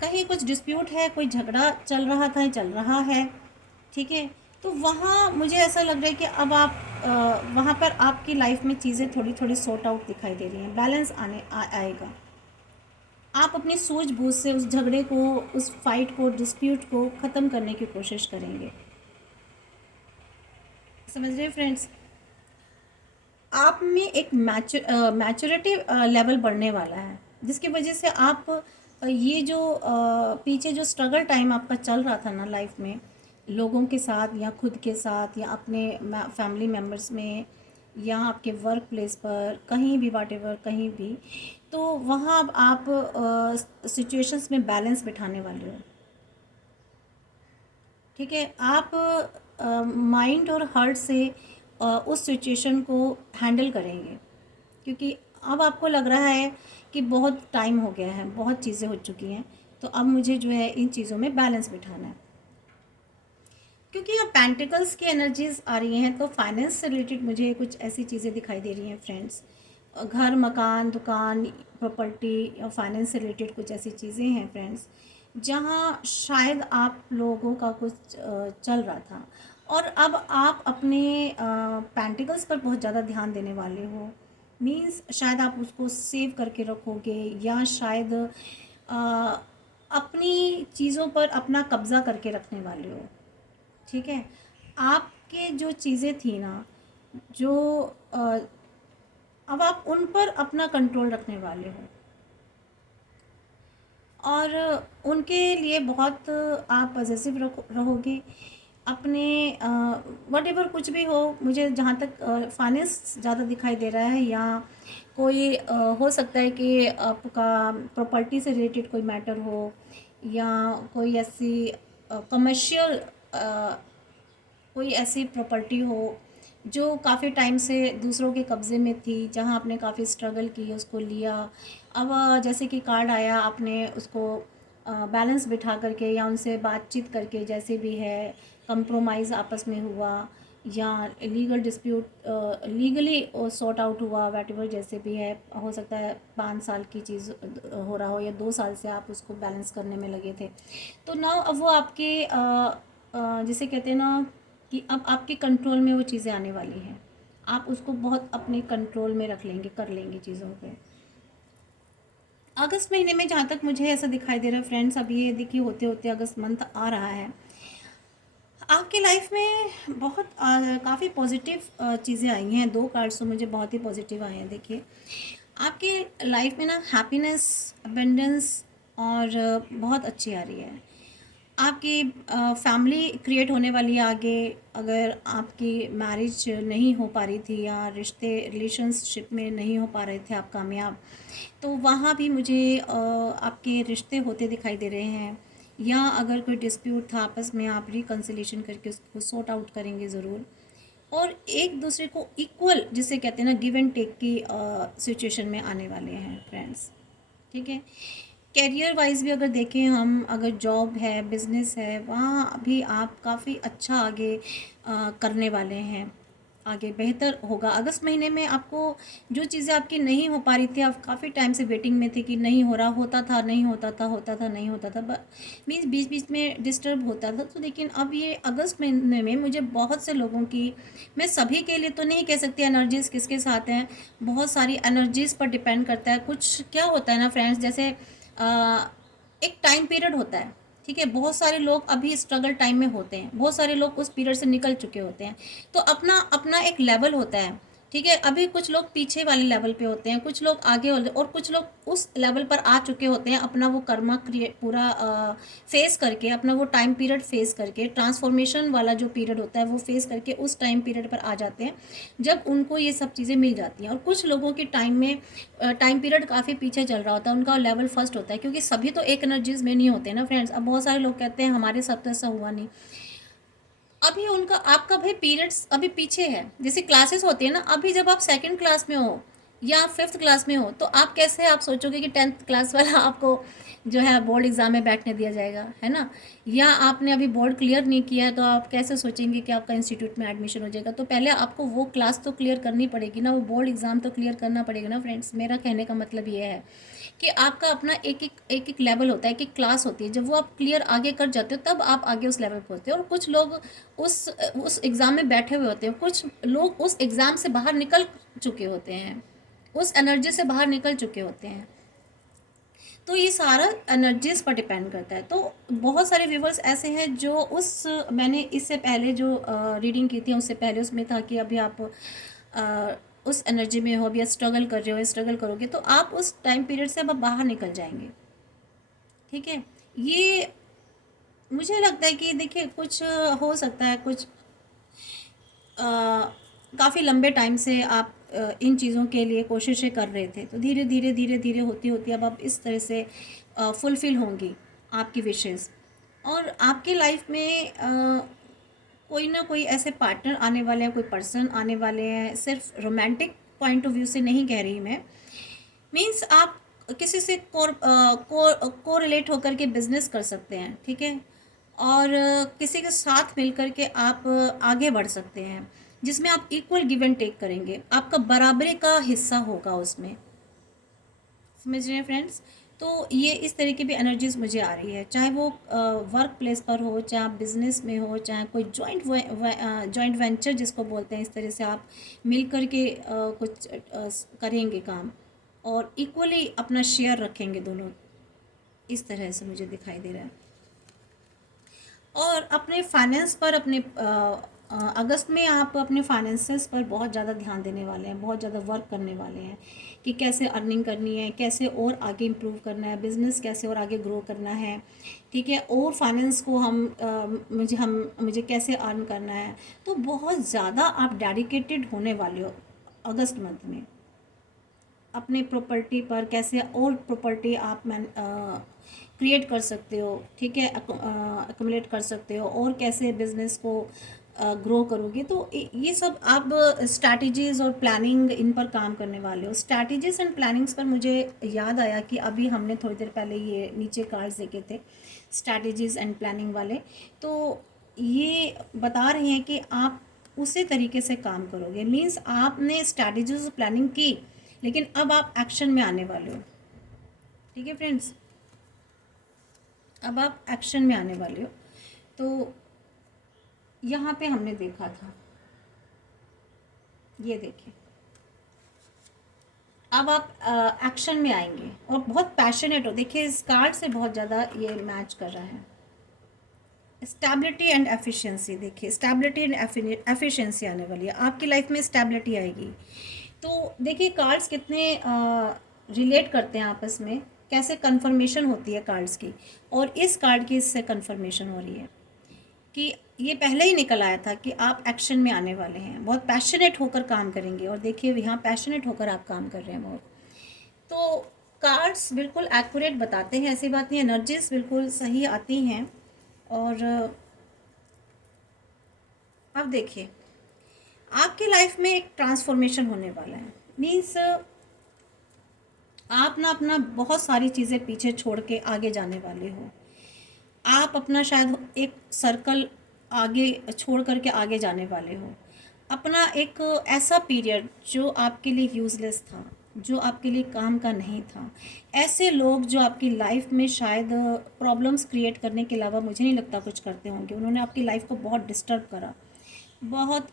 कहीं कुछ डिस्प्यूट है, कोई झगड़ा चल रहा था, चल रहा है, ठीक है। तो वहाँ मुझे ऐसा लग रहा है कि अब आप वहाँ पर आपकी लाइफ में चीज़ें थोड़ी थोड़ी सॉर्ट आउट दिखाई दे रही हैं, बैलेंस आएगा। आप अपनी सूझबूझ से उस झगड़े को, उस फाइट को, डिस्प्यूट को ख़त्म करने की कोशिश करेंगे। समझ रहे हैं फ्रेंड्स? आप में एक मैच्योरिटी लेवल बढ़ने वाला है, जिसकी वजह से आप ये जो पीछे जो स्ट्रगल टाइम आपका चल रहा था ना लाइफ में, लोगों के साथ या खुद के साथ या अपने फैमिली मेम्बर्स में या आपके वर्क प्लेस पर, कहीं भी, वाटेवर कहीं भी, तो वहाँ अब आप सिचुएशंस में बैलेंस बिठाने वाले हो। ठीक है, आप माइंड और हार्ट से उस सिचुएशन को हैंडल करेंगे, क्योंकि अब आपको लग रहा है कि बहुत टाइम हो गया है, बहुत चीज़ें हो चुकी हैं, तो अब मुझे जो है इन चीज़ों में बैलेंस बिठाना है। क्योंकि अब पेंटिकल्स की एनर्जीज आ रही हैं, तो फाइनेंस से रिलेटेड मुझे कुछ ऐसी चीज़ें दिखाई दे रही हैं फ्रेंड्स। घर, मकान, दुकान, प्रॉपर्टी या फाइनेंस से रिलेटेड कुछ ऐसी चीज़ें हैं फ्रेंड्स, जहाँ शायद आप लोगों का कुछ चल रहा था, और अब आप अपने पेंटिकल्स पर बहुत ज़्यादा ध्यान देने वाले हो। मीन्स शायद आप उसको सेव करके रखोगे, या शायद अपनी चीज़ों पर अपना कब्ज़ा करके रखने वाले हो। ठीक है, आपके जो चीज़ें थी ना, जो अब आप उन पर अपना कंट्रोल रखने वाले हो और उनके लिए बहुत आप पॉजिटिव रहोगे अपने वट एवर कुछ भी हो। मुझे जहाँ तक फाइनेंस ज़्यादा दिखाई दे रहा है, या कोई हो सकता है कि आपका प्रॉपर्टी से रिलेटेड कोई मैटर हो, या कोई ऐसी कमर्शियल कोई ऐसी प्रॉपर्टी हो जो काफ़ी टाइम से दूसरों के कब्ज़े में थी, जहां आपने काफ़ी स्ट्रगल की उसको लिया। अब जैसे कि कार्ड आया, आपने उसको बैलेंस बिठा करके या उनसे बातचीत करके जैसे भी है कंप्रोमाइज़ आपस में हुआ, या legal dispute legally sort out हुआ, वैटेवर जैसे भी है। हो सकता है 5 साल की चीज़ हो रहा हो, या 2 साल से आप उसको बैलेंस करने में लगे थे। तो ना अब वो आपके जिसे कहते हैं ना कि अब आपके कंट्रोल में वो चीज़ें आने वाली हैं। आप उसको बहुत अपने कंट्रोल में रख लेंगे, कर लेंगे चीज़ों पे। अगस्त महीने में जहाँ तक मुझे ऐसा दिखाई दे रहा है फ्रेंड्स, अब ये देखिए होते होते अगस्त मंथ आ रहा है, आपकी लाइफ में बहुत काफ़ी पॉजिटिव चीज़ें आई हैं। 2 कार्ड्स तो मुझे बहुत ही पॉजिटिव आए हैं। देखिए आपकी लाइफ में ना हैप्पीनेस, अबेंडेंस और बहुत अच्छी आ रही है। आपकी फैमिली क्रिएट होने वाली है आगे। अगर आपकी मैरिज नहीं हो पा रही थी, या रिश्ते रिलेशनशिप में नहीं हो पा रहे थे आप कामयाब, तो वहाँ भी मुझे आपके रिश्ते होते दिखाई दे रहे हैं। या अगर कोई डिस्प्यूट था आपस में, आप रिकन्सिलेशन करके उसको सॉर्ट आउट करेंगे ज़रूर। और एक दूसरे को इक्वल, जिसे कहते हैं ना गिव एंड टेक की सिचुएशन में आने वाले हैं फ्रेंड्स। ठीक है, कैरियर वाइज भी अगर देखें हम, अगर जॉब है, बिजनेस है, वहाँ भी आप काफ़ी अच्छा आगे करने वाले हैं। आगे बेहतर होगा। अगस्त महीने में आपको जो चीज़ें आपकी नहीं हो पा रही थी, आप काफ़ी टाइम से वेटिंग में थे कि नहीं हो रहा, होता था नहीं होता था, होता था नहीं होता था, मीन्स बीच बीच में डिस्टर्ब होता था। तो लेकिन अब ये अगस्त महीने में मुझे बहुत से लोगों की, मैं सभी के लिए तो नहीं कह सकती एनर्जीज़ किसके साथ हैं, बहुत सारी एनर्जीज़ पर डिपेंड करता है। कुछ क्या होता है ना फ्रेंड्स, जैसे एक टाइम पीरियड होता है। ठीक है, बहुत सारे लोग अभी स्ट्रगल टाइम में होते हैं, बहुत सारे लोग उस पीरियड से निकल चुके होते हैं। तो अपना अपना एक लेवल होता है। ठीक है, अभी कुछ लोग पीछे वाले लेवल पे होते हैं, कुछ लोग आगे और कुछ लोग उस लेवल पर आ चुके होते हैं, अपना वो कर्मा क्रिएट पूरा फेस करके, अपना वो टाइम पीरियड फेस करके, ट्रांसफॉर्मेशन वाला जो पीरियड होता है वो फेस करके उस टाइम पीरियड पर आ जाते हैं जब उनको ये सब चीज़ें मिल जाती हैं। और कुछ लोगों की टाइम में टाइम पीरियड काफ़ी पीछे चल रहा होता है, उनका लेवल फर्स्ट होता है, क्योंकि सभी तो एक एनर्जीज में नहीं होते ना फ्रेंड्स। अब बहुत सारे लोग कहते हैं हमारे साथ तो ऐसा हुआ नहीं। अभी उनका आपका भाई पीरियड्स अभी पीछे है। जैसे क्लासेस होती है ना, अभी जब आप सेकंड क्लास में हो या फिफ्थ क्लास में हो, तो आप कैसे आप सोचोगे कि 10th क्लास वाला आपको जो है बोर्ड एग्ज़ाम में बैठने दिया जाएगा, है ना। या आपने अभी बोर्ड क्लियर नहीं किया है, तो आप कैसे सोचेंगे कि आपका इंस्टीट्यूट में एडमिशन हो जाएगा। तो पहले आपको वो क्लास तो क्लियर करनी पड़ेगी ना, वो बोर्ड एग्ज़ाम तो क्लियर करना पड़ेगा ना फ्रेंड्स। मेरा कहने का मतलब ये है कि आपका अपना एक एक लेवल होता है, एक एक क्लास होती है। जब वो आप क्लियर आगे कर जाते हो, तब आप आगे उस लेवल पर होते हो। और कुछ लोग उस एग्ज़ाम में बैठे हुए होते हैं, कुछ लोग उस एग्ज़ाम से बाहर निकल चुके होते हैं, उस एनर्जी से बाहर निकल चुके होते हैं। तो ये सारा एनर्जीज पर डिपेंड करता है। तो बहुत सारे व्यूवर्स ऐसे हैं जो उस, मैंने इससे पहले जो रीडिंग की थी उससे पहले उसमें था कि अभी आप उस एनर्जी में हो, अभी स्ट्रगल कर रहे हो, स्ट्रगल करोगे तो आप उस टाइम पीरियड से अब बाहर निकल जाएंगे। ठीक है, ये मुझे लगता है कि देखिए कुछ हो सकता है, कुछ काफ़ी लंबे टाइम से आप इन चीज़ों के लिए कोशिशें कर रहे थे, तो धीरे धीरे धीरे धीरे होती होती अब आप इस तरह से फुलफ़िल होंगी आपकी विशेज़। और आपकी लाइफ में कोई ना कोई ऐसे पार्टनर आने वाले हैं, कोई पर्सन आने वाले हैं। सिर्फ रोमांटिक पॉइंट ऑफ व्यू से नहीं कह रही मैं, मीन्स आप किसी से को रिलेट होकर के बिजनेस कर सकते हैं। ठीक है, और किसी के साथ मिलकर के आप आगे बढ़ सकते हैं, जिसमें आप इक्वल गिव एंड टेक करेंगे, आपका बराबरी का हिस्सा होगा उसमें। समझ रहे हैं फ्रेंड्स। तो ये इस तरह की भी एनर्जीज मुझे आ रही है, चाहे वो वर्क प्लेस पर हो, चाहे आप बिजनेस में हो, चाहे कोई जॉइंट वेंचर जिसको बोलते हैं, इस तरह से आप मिल कर के कुछ करेंगे काम, और इक्वली अपना शेयर रखेंगे दोनों। इस तरह से मुझे दिखाई दे रहा है। और अपने फाइनेंस पर, अपने अगस्त में आप अपने फाइनेंसेस पर बहुत ज़्यादा ध्यान देने वाले हैं, बहुत ज़्यादा वर्क करने वाले हैं कि कैसे अर्निंग करनी है, कैसे और आगे इम्प्रूव करना है, बिज़नेस कैसे और आगे ग्रो करना है, ठीक है, और फाइनेंस को मुझे कैसे अर्न करना है। तो बहुत ज़्यादा आप डेडिकेटेड होने वाले हो अगस्त मंथ में, अपने प्रॉपर्टी पर कैसे और प्रॉपर्टी आप क्रिएट कर सकते हो, ठीक है, अकोमोडेट कर सकते हो, और कैसे बिजनेस को ग्रो करोगे। तो ये सब आप स्ट्रैटेजीज़ और प्लानिंग इन पर काम करने वाले हो। स्ट्रैटेजीज एंड प्लानिंग्स पर मुझे याद आया कि अभी हमने थोड़ी देर पहले ये नीचे कार्ड्स देखे थे स्ट्रैटेजीज एंड प्लानिंग वाले, तो ये बता रहे हैं कि आप उसी तरीके से काम करोगे। मीन्स आपने स्ट्रैटेजीज प्लानिंग की, लेकिन अब आप एक्शन में आने वाले हो, ठीक है फ्रेंड्स, अब आप एक्शन में आने वाले हो। तो यहाँ पे हमने देखा था, ये देखिए, अब आप एक्शन में आएंगे और बहुत पैशनेट हो। देखिए इस कार्ड से बहुत ज़्यादा ये मैच कर रहा है। स्टेबिलिटी एंड एफिशिएंसी, देखिए स्टेबिलिटी एंड एफिशिएंसी आने वाली है आपकी लाइफ में, स्टेबिलिटी आएगी। तो देखिए कार्ड्स कितने रिलेट करते हैं आपस में, कैसे कन्फर्मेशन होती है कार्ड्स की, और इस कार्ड की इससे कन्फर्मेशन हो रही है कि ये पहले ही निकल आया था कि आप एक्शन में आने वाले हैं, बहुत पैशनेट होकर काम करेंगे। और देखिए यहाँ पैशनेट होकर आप काम कर रहे हैं बहुत। तो कार्ड्स बिल्कुल एक्यूरेट बताते हैं, ऐसी बात नहीं, एनर्जीज बिल्कुल सही आती हैं। और अब देखिए आपकी लाइफ में एक ट्रांसफॉर्मेशन होने वाला है। मीन्स आप ना अपना बहुत सारी चीज़ें पीछे छोड़ के आगे जाने वाले हो। आप अपना शायद एक सर्कल आगे छोड़ करके आगे जाने वाले हो। अपना एक ऐसा पीरियड जो आपके लिए यूज़लेस था, जो आपके लिए काम का नहीं था, ऐसे लोग जो आपकी लाइफ में शायद प्रॉब्लम्स क्रिएट करने के अलावा मुझे नहीं लगता कुछ करते होंगे, उन्होंने आपकी लाइफ को बहुत डिस्टर्ब करा, बहुत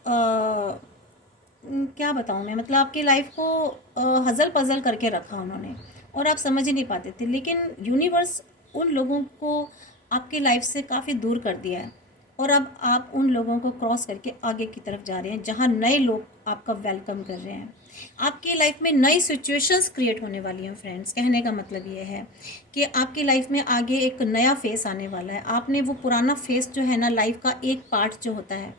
क्या बताऊँ मैं, मतलब आपकी लाइफ को हज़ल पज़ल करके रखा उन्होंने, और आप समझ ही नहीं पाते थे। लेकिन यूनिवर्स उन लोगों को आपकी लाइफ से काफ़ी दूर कर दिया है, और अब आप उन लोगों को क्रॉस करके आगे की तरफ जा रहे हैं, जहाँ नए लोग आपका वेलकम कर रहे हैं। आपकी लाइफ में नई सिचुएशंस क्रिएट होने वाली हैं फ्रेंड्स। कहने का मतलब ये है कि आपकी लाइफ में आगे एक नया फेस आने वाला है। आपने वो पुराना फेस जो है ना, लाइफ का एक पार्ट जो होता है,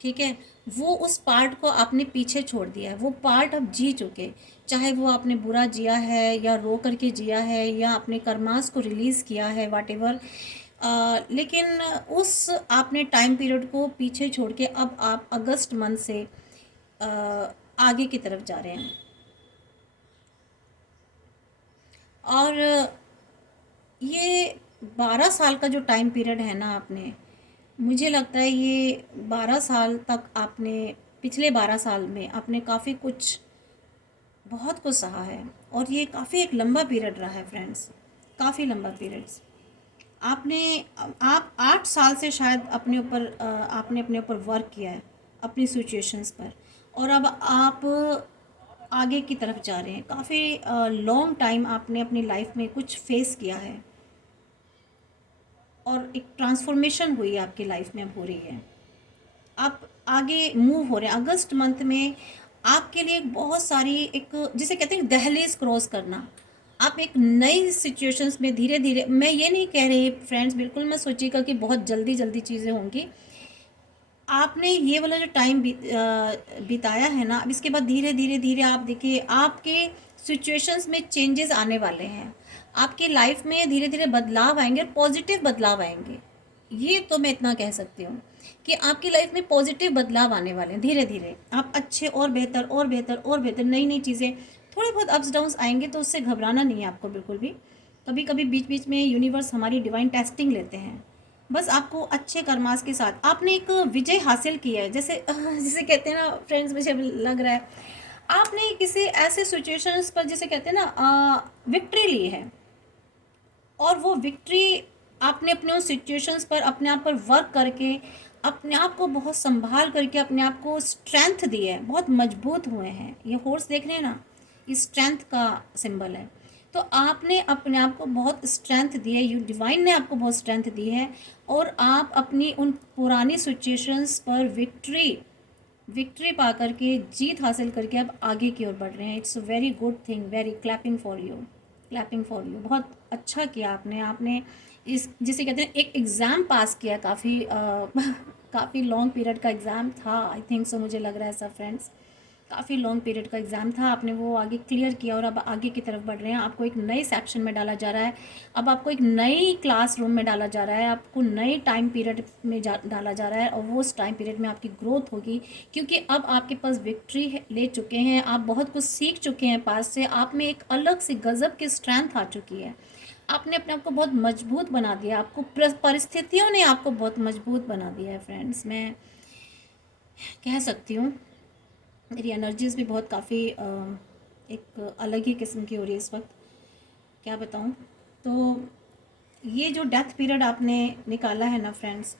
ठीक है, वो उस पार्ट को आपने पीछे छोड़ दिया है। वो पार्ट अब जी चुके, चाहे वो आपने बुरा जिया है या रो करके जिया है या अपने कर्मास को रिलीज़ किया है, वाट एवर, लेकिन उस आपने टाइम पीरियड को पीछे छोड़ के अब आप अगस्त मंथ से आगे की तरफ जा रहे हैं। और ये 12 साल का जो टाइम पीरियड है ना, आपने, मुझे लगता है ये 12 साल तक आपने, पिछले 12 साल में आपने काफ़ी कुछ, बहुत कुछ सहा है, और ये काफ़ी एक लंबा पीरियड रहा है फ्रेंड्स, काफ़ी लंबा पीरियड्स। आप 8 साल से शायद आपने अपने ऊपर वर्क किया है, अपनी सिचुएशंस पर, और अब आप आगे की तरफ जा रहे हैं। काफ़ी लॉन्ग टाइम आपने अपनी लाइफ में कुछ फेस किया है, और एक ट्रांसफॉर्मेशन हुई आपकी लाइफ में अब हो रही है। आप आगे मूव हो रहे हैं। अगस्त मंथ में आपके लिए बहुत सारी, एक जिसे कहते हैं दहलीज क्रॉस करना, आप एक नई सिचुएशंस में धीरे धीरे, मैं ये नहीं कह रही फ्रेंड्स, बिल्कुल मैं सोचिएगा कि बहुत जल्दी जल्दी चीज़ें होंगी। आपने ये वाला जो टाइम बिताया है ना, अब इसके बाद धीरे धीरे धीरे आप देखिए आपके सिचुएशंस में चेंजेस आने वाले हैं। आपकी लाइफ में धीरे धीरे बदलाव आएंगे, पॉजिटिव बदलाव आएंगे। ये तो मैं इतना कह सकती हूँ कि आपकी लाइफ में पॉजिटिव बदलाव आने वाले हैं। धीरे धीरे आप अच्छे और बेहतर और बेहतर और बेहतर, नई नई चीज़ें, थोड़े बहुत अप्स डाउन्स आएंगे, तो उससे घबराना नहीं है आपको बिल्कुल भी। कभी कभी बीच बीच में यूनिवर्स हमारी डिवाइन टेस्टिंग लेते हैं, बस आपको अच्छे कर्मास के साथ आपने एक विजय हासिल किया है। जैसे जिसे कहते हैं ना फ्रेंड्स, मुझे लग रहा है आपने किसी ऐसे सिचुएशंस पर, जिसे कहते हैं ना, विक्ट्री ली है, और वो विक्ट्री आपने अपने उन सिचुएशंस पर अपने आप पर वर्क करके, अपने आप को बहुत संभाल करके अपने आप को स्ट्रेंथ दी है, बहुत मजबूत हुए हैं। ये हॉर्स देख रहे हैं ना, ये स्ट्रेंथ का सिंबल है। तो आपने अपने आप को बहुत स्ट्रेंथ दी है, यू डिवाइन ने आपको बहुत स्ट्रेंथ दी है, और आप अपनी उन पुरानी सिचुएशंस पर विक्ट्री पा करके, जीत हासिल करके अब आगे की ओर बढ़ रहे हैं। It's a very good thing, very clapping for you, clapping for you. बहुत अच्छा किया आपने। आपने इस, जिसे कहते हैं, एक एग्ज़ाम पास किया, काफ़ी काफ़ी लॉन्ग पीरियड का एग्ज़ाम था, आई थिंक सो, मुझे लग रहा है सब फ्रेंड्स, काफ़ी लॉन्ग पीरियड का एग्ज़ाम था, आपने वो आगे क्लियर किया और अब आगे की तरफ बढ़ रहे हैं। आपको एक नए सेक्शन में डाला जा रहा है, अब आपको एक नई क्लासरूम में डाला जा रहा है, आपको नए टाइम पीरियड में डाला जा रहा है, और वो उस टाइम पीरियड में आपकी ग्रोथ होगी, क्योंकि अब आपके पास विक्ट्री ले चुके हैं, आप बहुत कुछ सीख चुके हैं पास से, आप में एक अलग सी गज़ब की स्ट्रेंथ आ चुकी है, आपने अपने आप को बहुत मजबूत बना दिया, आपको परिस्थितियों ने आपको बहुत मजबूत बना दिया है फ्रेंड्स, मैं कह सकती हूँ। मेरी एनर्जीज़ भी बहुत काफ़ी एक अलग ही किस्म की हो रही है इस वक्त, क्या बताऊँ। तो ये जो डेथ पीरियड आपने निकाला है ना फ्रेंड्स,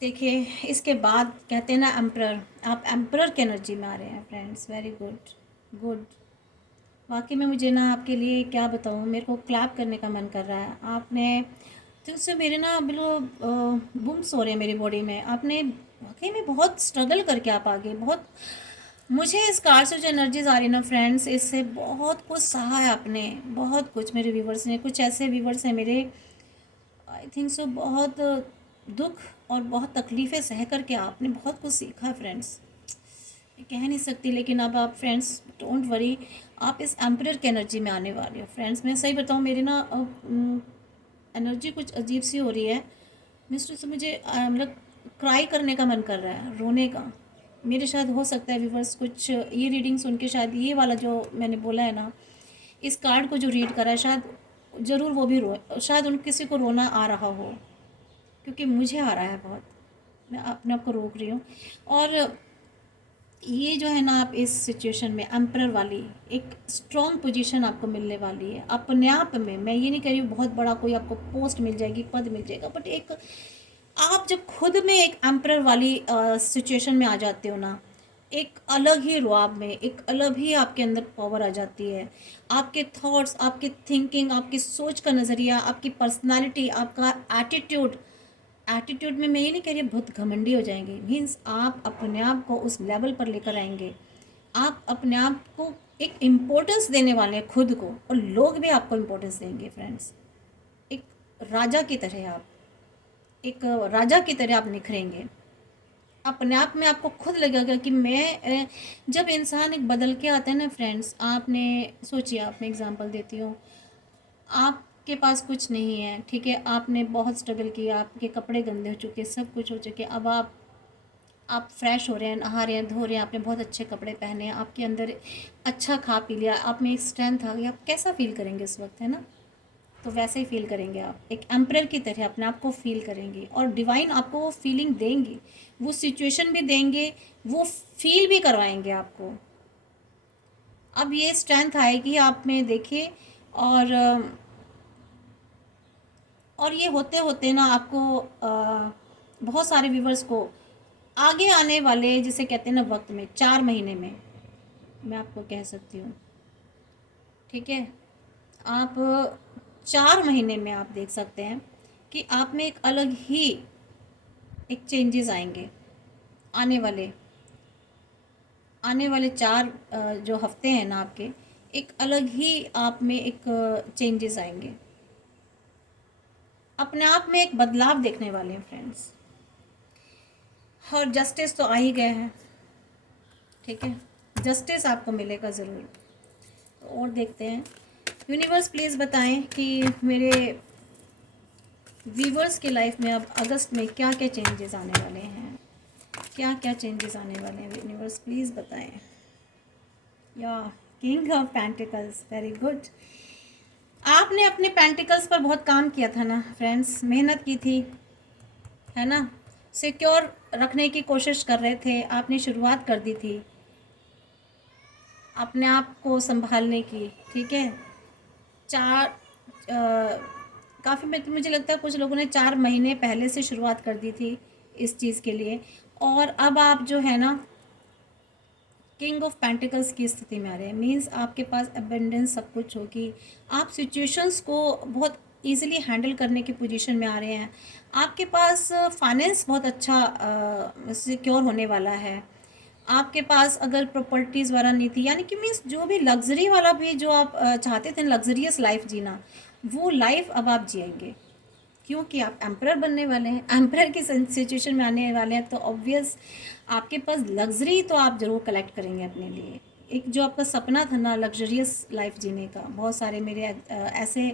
देखिए इसके बाद कहते हैं ना एम्प्रर, आप एम्प्रर की एनर्जी में आ रहे हैं फ्रेंड्स, वेरी गुड, गुड। वाकई में मुझे ना आपके लिए क्या बताऊँ, मेरे को क्लैप करने का मन कर रहा है। आपने तो उससे मेरे ना बिल्कुल बुम्स हो रहे हैं मेरी बॉडी में। आपने वाकई में बहुत स्ट्रगल करके आप आगे, बहुत, मुझे इस कार से जो एनर्जीज आ रही ना फ्रेंड्स, इससे बहुत कुछ सहा है आपने, बहुत कुछ। मेरे व्यूवर्स ने, कुछ ऐसे व्यूवर्स हैं मेरे, आई थिंक सो, बहुत दुख और बहुत तकलीफ़ें सह करके आपने बहुत कुछ सीखा है फ्रेंड्स, कह नहीं सकती। लेकिन अब आप फ्रेंड्स डोंट वरी, आप इस एम्परर की एनर्जी में आने वाले हो फ्रेंड्स। मैं सही बताऊँ, मेरी ना एनर्जी कुछ अजीब सी हो रही है मिस्टर से, मुझे मतलब क्राई करने का मन कर रहा है, रोने का। मेरे शायद हो सकता है व्यूवर्स कुछ ये रीडिंग सुन के शायद ये वाला जो मैंने बोला है ना, इस कार्ड को जो रीड करा है, शायद ज़रूर वो भी रोए, शायद उन किसी को रोना आ रहा हो, क्योंकि मुझे आ रहा है बहुत। मैं अपने आप को रोक रही हूँ। और ये जो है ना, आप इस सिचुएशन में एम्परर वाली एक स्ट्रॉन्ग पोजीशन आपको मिलने वाली है अपने आप में। मैं ये नहीं कह रही हूँ बहुत बड़ा कोई आपको पोस्ट मिल जाएगी, पद मिल जाएगा, बट एक आप जब खुद में एक एम्परर वाली सिचुएशन में आ जाते हो ना, एक अलग ही रुआब में, एक अलग ही आपके अंदर पावर आ जाती है। आपके थॉट्स, आपकी थिंकिंग, आपकी सोच का नज़रिया, आपकी पर्सनालिटी, आपका एटीट्यूड, एटीट्यूड में मैं ये नहीं कह रही बहुत घमंडी हो जाएंगे, मीन्स आप अपने आप को उस लेवल पर लेकर आएंगे, आप अपने आप को एक इम्पोर्टेंस देने वाले हैं खुद को, और लोग भी आपको इम्पोर्टेंस देंगे फ्रेंड्स। एक राजा की तरह आप, एक राजा की तरह आप निखरेंगे अपने आप में। आपको खुद लगेगा कि मैं जब इंसान एक बदल के आता है ना फ्रेंड्स, आपने सोचिए, आप मैं एग्जांपल देती हूँ, आपके पास कुछ नहीं है, ठीक है, आपने बहुत स्ट्रगल किया, आपके कपड़े गंदे हो चुके, सब कुछ हो चुके, अब आप फ्रेश हो रहे हैं, नहा रहे हैं, धो रहे हैं, आपने बहुत अच्छे कपड़े पहने हैं, आपके अंदर अच्छा खा पी लिया, आप में एक स्ट्रेंथ आ गई, आप कैसा फील करेंगे उस वक्त, है ना। तो वैसे ही फील करेंगे आप, एक एम्परर की तरह अपने आप को फील करेंगे, और डिवाइन आपको वो फीलिंग देंगी, वो सिचुएशन भी देंगे, वो फील भी करवाएंगे आपको। अब ये स्ट्रेंथ आएगी आप में, देखिए। और ये होते होते ना आपको बहुत सारे व्यूवर्स को आगे आने वाले, जिसे कहते हैं ना वक्त में, 4 महीने में मैं आपको कह सकती हूँ, ठीक है, आप 4 महीने में आप देख सकते हैं कि आप में एक अलग ही एक चेंजेस आएंगे। आने वाले 4 जो हफ्ते हैं ना आपके, एक अलग ही आप में एक चेंजेस आएंगे, अपने आप में एक बदलाव देखने वाले हैं फ्रेंड्स। और जस्टिस तो आ ही गए हैं, ठीक है, जस्टिस आपको मिलेगा ज़रूर। तो और देखते हैं, यूनिवर्स प्लीज़ बताएं कि मेरे व्यूवर्स की लाइफ में अब अगस्त में क्या क्या चेंजेस आने वाले हैं, क्या क्या चेंजेस आने वाले हैं, यूनिवर्स प्लीज़ बताएं। या king of pentacles, very good. आपने अपने पेंटिकल्स पर बहुत काम किया था ना फ्रेंड्स, मेहनत की थी, है ना, सिक्योर रखने की कोशिश कर रहे थे, आपने शुरुआत कर दी थी अपने आप को संभालने की, ठीक है। चार काफ़ी, मुझे लगता है कुछ लोगों ने 4 महीने पहले से शुरुआत कर दी थी इस चीज़ के लिए, और अब आप जो है ना किंग ऑफ पेंटिकल्स की स्थिति में आ रहे हैं, मीन्स आपके पास अबेंडेंस सब कुछ होगी, आप सिचुएशंस को बहुत इजीली हैंडल करने की पोजीशन में आ रहे हैं, आपके पास फाइनेंस बहुत अच्छा सिक्योर होने वाला है, आपके पास अगर प्रॉपर्टीज़ वाला नहीं थी, यानी कि मीन्स जो भी लग्जरी वाला भी जो आप चाहते थे लग्जरियस लाइफ जीना, वो लाइफ अब आप जिएंगे, क्योंकि आप एम्परर बनने वाले हैं, एम्परर की सिचुएशन में आने वाले हैं, तो ऑब्वियस आपके पास लग्जरी तो आप ज़रूर कलेक्ट करेंगे अपने लिए। एक जो आपका सपना था ना लग्जरियस लाइफ जीने का, बहुत सारे मेरे ऐसे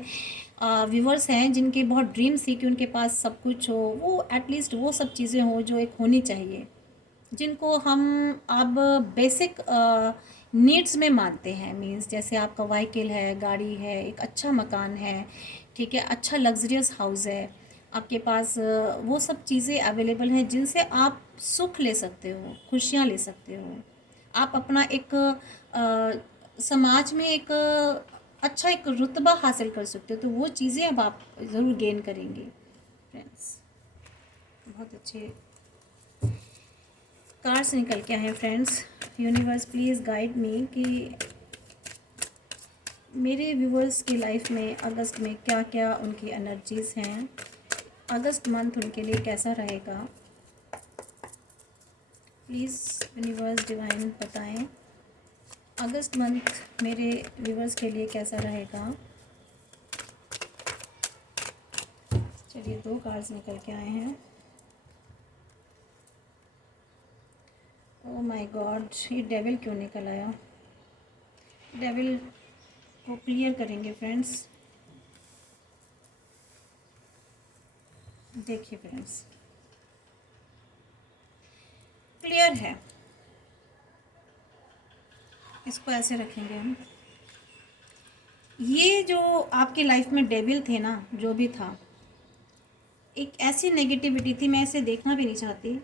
व्यूवर्स हैं जिनके बहुत ड्रीम्स थी कि उनके पास सब कुछ हो, वो एटलीस्ट वो सब चीज़ें हो जो एक होनी चाहिए, जिनको हम अब बेसिक नीड्स में मानते हैं, मीन्स जैसे आपका व्हीकल है, गाड़ी है, एक अच्छा मकान है, ठीक है, अच्छा लग्जरियस हाउस है, आपके पास वो सब चीज़ें अवेलेबल हैं जिनसे आप सुख ले सकते हो, खुशियाँ ले सकते हो, आप अपना एक समाज में एक अच्छा एक रुतबा हासिल कर सकते हो, तो वो चीज़ें अब आप ज़रूर गेन करेंगे फ्रेंड्स। बहुत अच्छे कार्ड्स निकल के आए हैं friends. Universe please guide me कि मेरे व्यूवर्स की लाइफ में अगस्त में क्या क्या उनकी एनर्जीज़ हैं, अगस्त मंथ उनके लिए कैसा रहेगा, प्लीज़ यूनिवर्स डिवाइन बताएं अगस्त मंथ मेरे व्यूवर्स के लिए कैसा रहेगा। चलिए 2 कार्ड्स निकल के आए हैं। ओह माय गॉड, ये डेविल क्यों निकल आया। डेविल को क्लियर करेंगे फ्रेंड्स। देखिए फ्रेंड्स, क्लियर है, इसको ऐसे रखेंगे हम। ये जो आपकी लाइफ में डेविल थे ना, जो भी था, एक ऐसी नेगेटिविटी थी, मैं इसे देखना भी नहीं चाहती,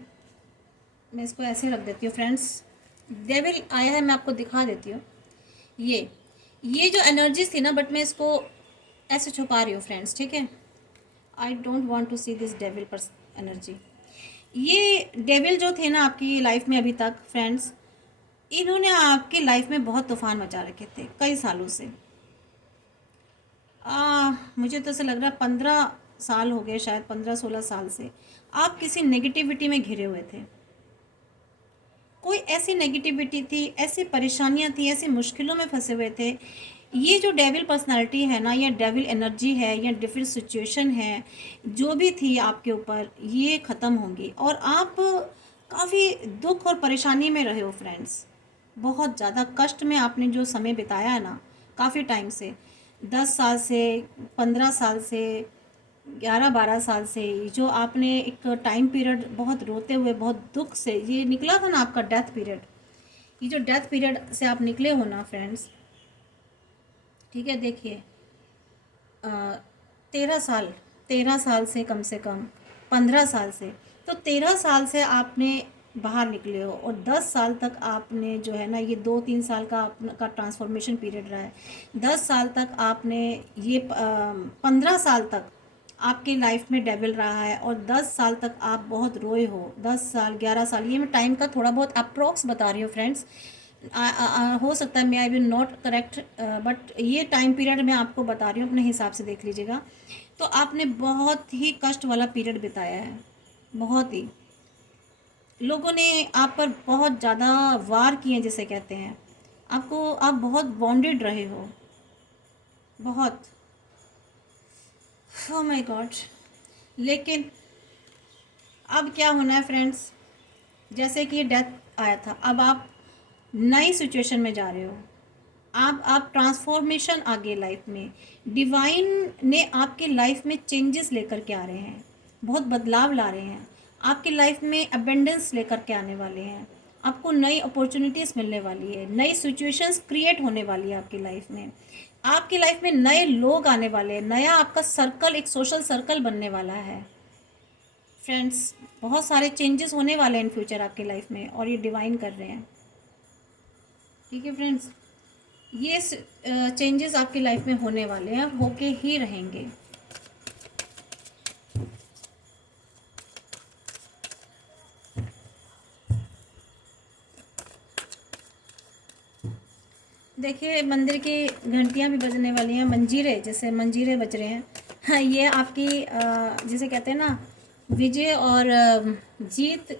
मैं इसको ऐसे रख देती हूँ फ्रेंड्स। डेविल आया है, मैं आपको दिखा देती हूँ। ये जो एनर्जीज थी ना, बट मैं इसको ऐसे छुपा रही हूँ फ्रेंड्स, ठीक है। I don't want to see this devil पर एनर्जी। ये डेविल जो थे ना आपकी लाइफ में अभी तक फ्रेंड्स, इन्होंने आपकी लाइफ में बहुत तूफान मचा रखे थे कई सालों से। मुझे तो ऐसा लग रहा है 15 साल हो गए, शायद 15-16 साल से आप किसी नेगेटिविटी में घिरे हुए थे। कोई ऐसी नेगेटिविटी थी, ऐसी परेशानियां थी, ऐसी मुश्किलों में फंसे हुए थे। ये जो डेविल पर्सनालिटी है ना, या डेविल एनर्जी है, या डिफरेंट सिचुएशन है, जो भी थी आपके ऊपर, ये ख़त्म होंगी और आप काफ़ी दुख और परेशानी में रहे हो फ्रेंड्स। बहुत ज़्यादा कष्ट में आपने जो समय बिताया है ना, काफ़ी टाइम से, 10 साल से, 15 साल से, 11-12 साल से, जो आपने एक टाइम पीरियड बहुत रोते हुए, बहुत दुख से, ये निकला था ना आपका डेथ पीरियड, ये जो डेथ पीरियड से आप निकले हो ना फ्रेंड्स, ठीक है। देखिए 13 साल, 13 साल से कम 15 साल से, तो 13 साल से आपने बाहर निकले हो, और 10 साल तक आपने जो है ना, ये 2-3 साल का आपका ट्रांसफॉर्मेशन पीरियड रहा है। 10 साल तक आपने ये 15 साल तक आपकी लाइफ में डेविल रहा है, और 10 साल तक आप बहुत रोए हो। 10 साल 11 साल, ये मैं टाइम का थोड़ा बहुत अप्रोक्स बता रही हूँ फ्रेंड्स। हो सकता है मैं I will not correct, but ये टाइम पीरियड मैं आपको बता रही हूँ, अपने हिसाब से देख लीजिएगा। तो आपने बहुत ही कष्ट वाला पीरियड बिताया है, बहुत ही लोगों ने आप पर बहुत ज़्यादा वार किए जिसे कहते हैं, आपको, आप बहुत बॉन्डेड रहे हो, बहुत। Oh my God. लेकिन अब क्या होना है फ्रेंड्स, जैसे कि ये डेथ आया था, अब आप नई सिचुएशन में जा रहे हो, आप ट्रांसफॉर्मेशन आ गए लाइफ में। डिवाइन ने आपके लाइफ में चेंजेस लेकर के आ रहे हैं, बहुत बदलाव ला रहे हैं, आपकी लाइफ में अबेंडेंस लेकर के आने वाले हैं, आपको नई अपॉर्चुनिटीज़ मिलने वाली है, नई सिचुएशंस क्रिएट होने वाली है आपकी लाइफ में, आपकी लाइफ में नए लोग आने वाले हैं, नया आपका सर्कल, एक सोशल सर्कल बनने वाला है फ्रेंड्स। बहुत सारे चेंजेस होने वाले हैं इन फ्यूचर आपकी लाइफ में, और ये डिवाइन कर रहे हैं, ठीक है फ्रेंड्स। ये चेंजेस आपकी लाइफ में होने वाले हैं, होके ही रहेंगे। देखिए मंदिर की घंटियां भी बजने वाली हैं, मंजीरे, जैसे मंजीरे बज रहे हैं। हाँ, ये आपकी जिसे कहते हैं ना, विजय और जीत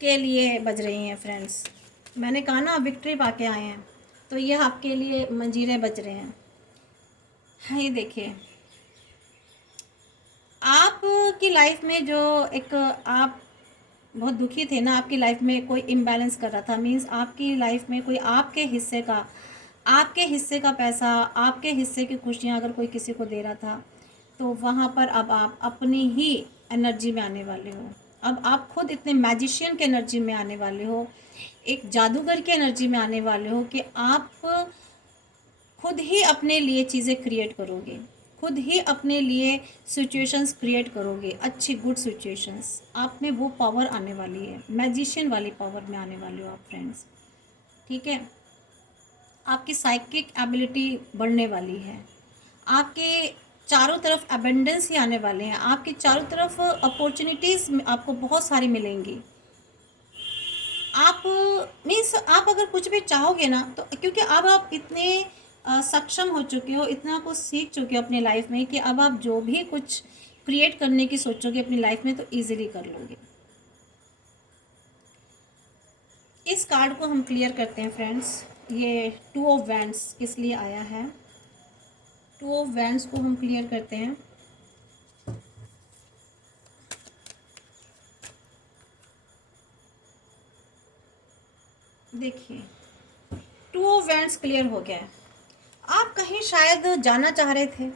के लिए बज रही हैं फ्रेंड्स। मैंने कहा ना विक्ट्री पाके आए हैं, तो ये आपके लिए मंजीरे बज रहे हैं। हाँ, ये देखिए आपकी लाइफ में जो एक आप बहुत दुखी थे ना, आपकी लाइफ में कोई इम्बैलेंस कर रहा था, मीन्स आपकी लाइफ में कोई आपके हिस्से का पैसा, आपके हिस्से की खुशियाँ अगर कोई किसी को दे रहा था, तो वहाँ पर अब आप अपनी ही एनर्जी में आने वाले हो। अब आप खुद इतने मैजिशियन के एनर्जी में आने वाले हो, एक जादूगर के एनर्जी में आने वाले हो कि आप खुद ही अपने लिए चीज़ें क्रिएट करोगे, खुद ही अपने लिए सिचुएशंस क्रिएट करोगे, अच्छी गुड सिचुएशंस। आप में वो पावर आने वाली है, मैजिशियन वाली पावर में आने वाले हो आप फ्रेंड्स। ठीक है, आपकी साइकिक एबिलिटी बढ़ने वाली है, आपके चारों तरफ अबेंडेंस ही आने वाले हैं, आपके चारों तरफ अपॉर्चुनिटीज़ आपको बहुत सारी मिलेंगी। आप मीन्स आप अगर कुछ भी चाहोगे ना, तो क्योंकि अब आप इतने सक्षम हो चुके हो, इतना कुछ सीख चुके हो अपनी लाइफ में कि अब आप जो भी कुछ क्रिएट करने की सोचोगे अपनी लाइफ में, तो इजीली कर लोगे। इस कार्ड को हम क्लियर करते हैं फ्रेंड्स। ये 2 ऑफ वैंड्स किस लिए आया है, 2 ऑफ वैंड्स को हम क्लियर करते हैं। देखिए 2 ऑफ वैंड्स क्लियर हो गया है। आप कहीं शायद जाना चाह रहे थे,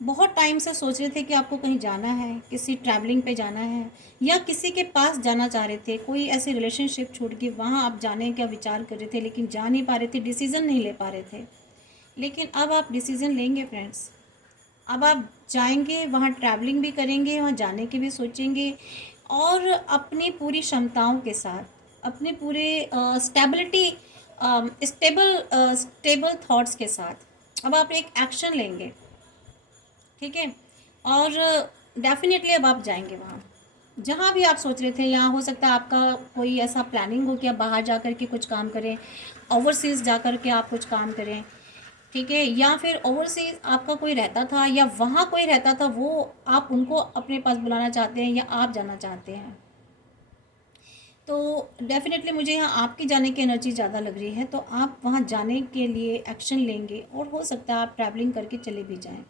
बहुत टाइम से सोच रहे थे कि आपको कहीं जाना है, किसी ट्रैवलिंग पे जाना है, या किसी के पास जाना चाह रहे थे, कोई ऐसी रिलेशनशिप छूट गई, वहाँ आप जाने का विचार कर रहे थे लेकिन जा नहीं पा रहे थे, डिसीज़न नहीं ले पा रहे थे। लेकिन अब आप डिसीज़न लेंगे फ्रेंड्स। अब आप जाएंगे, वहाँ ट्रैवलिंग भी करेंगे, वहाँ जाने की भी सोचेंगे, और अपनी पूरी क्षमताओं के साथ, अपने पूरे स्टेबल स्टेबल थॉट्स के साथ अब आप एक एक्शन लेंगे। ठीक है, और डेफिनेटली अब आप जाएंगे वहाँ, जहाँ भी आप सोच रहे थे। यहाँ हो सकता है आपका कोई ऐसा प्लानिंग हो कि आप बाहर जा कर के कुछ काम करें, ओवरसीज़ जा कर के आप कुछ काम करें। ठीक है, या फिर ओवरसीज़ आपका कोई रहता था या वहाँ कोई रहता था, वो आप उनको अपने पास बुलाना चाहते हैं या आप जाना चाहते हैं। तो डेफिनेटली मुझे यहाँ आपकी जाने की एनर्जी ज़्यादा लग रही है, तो आप वहाँ जाने के लिए एक्शन लेंगे, और हो सकता है आप ट्रैवलिंग करके चले भी जाएं।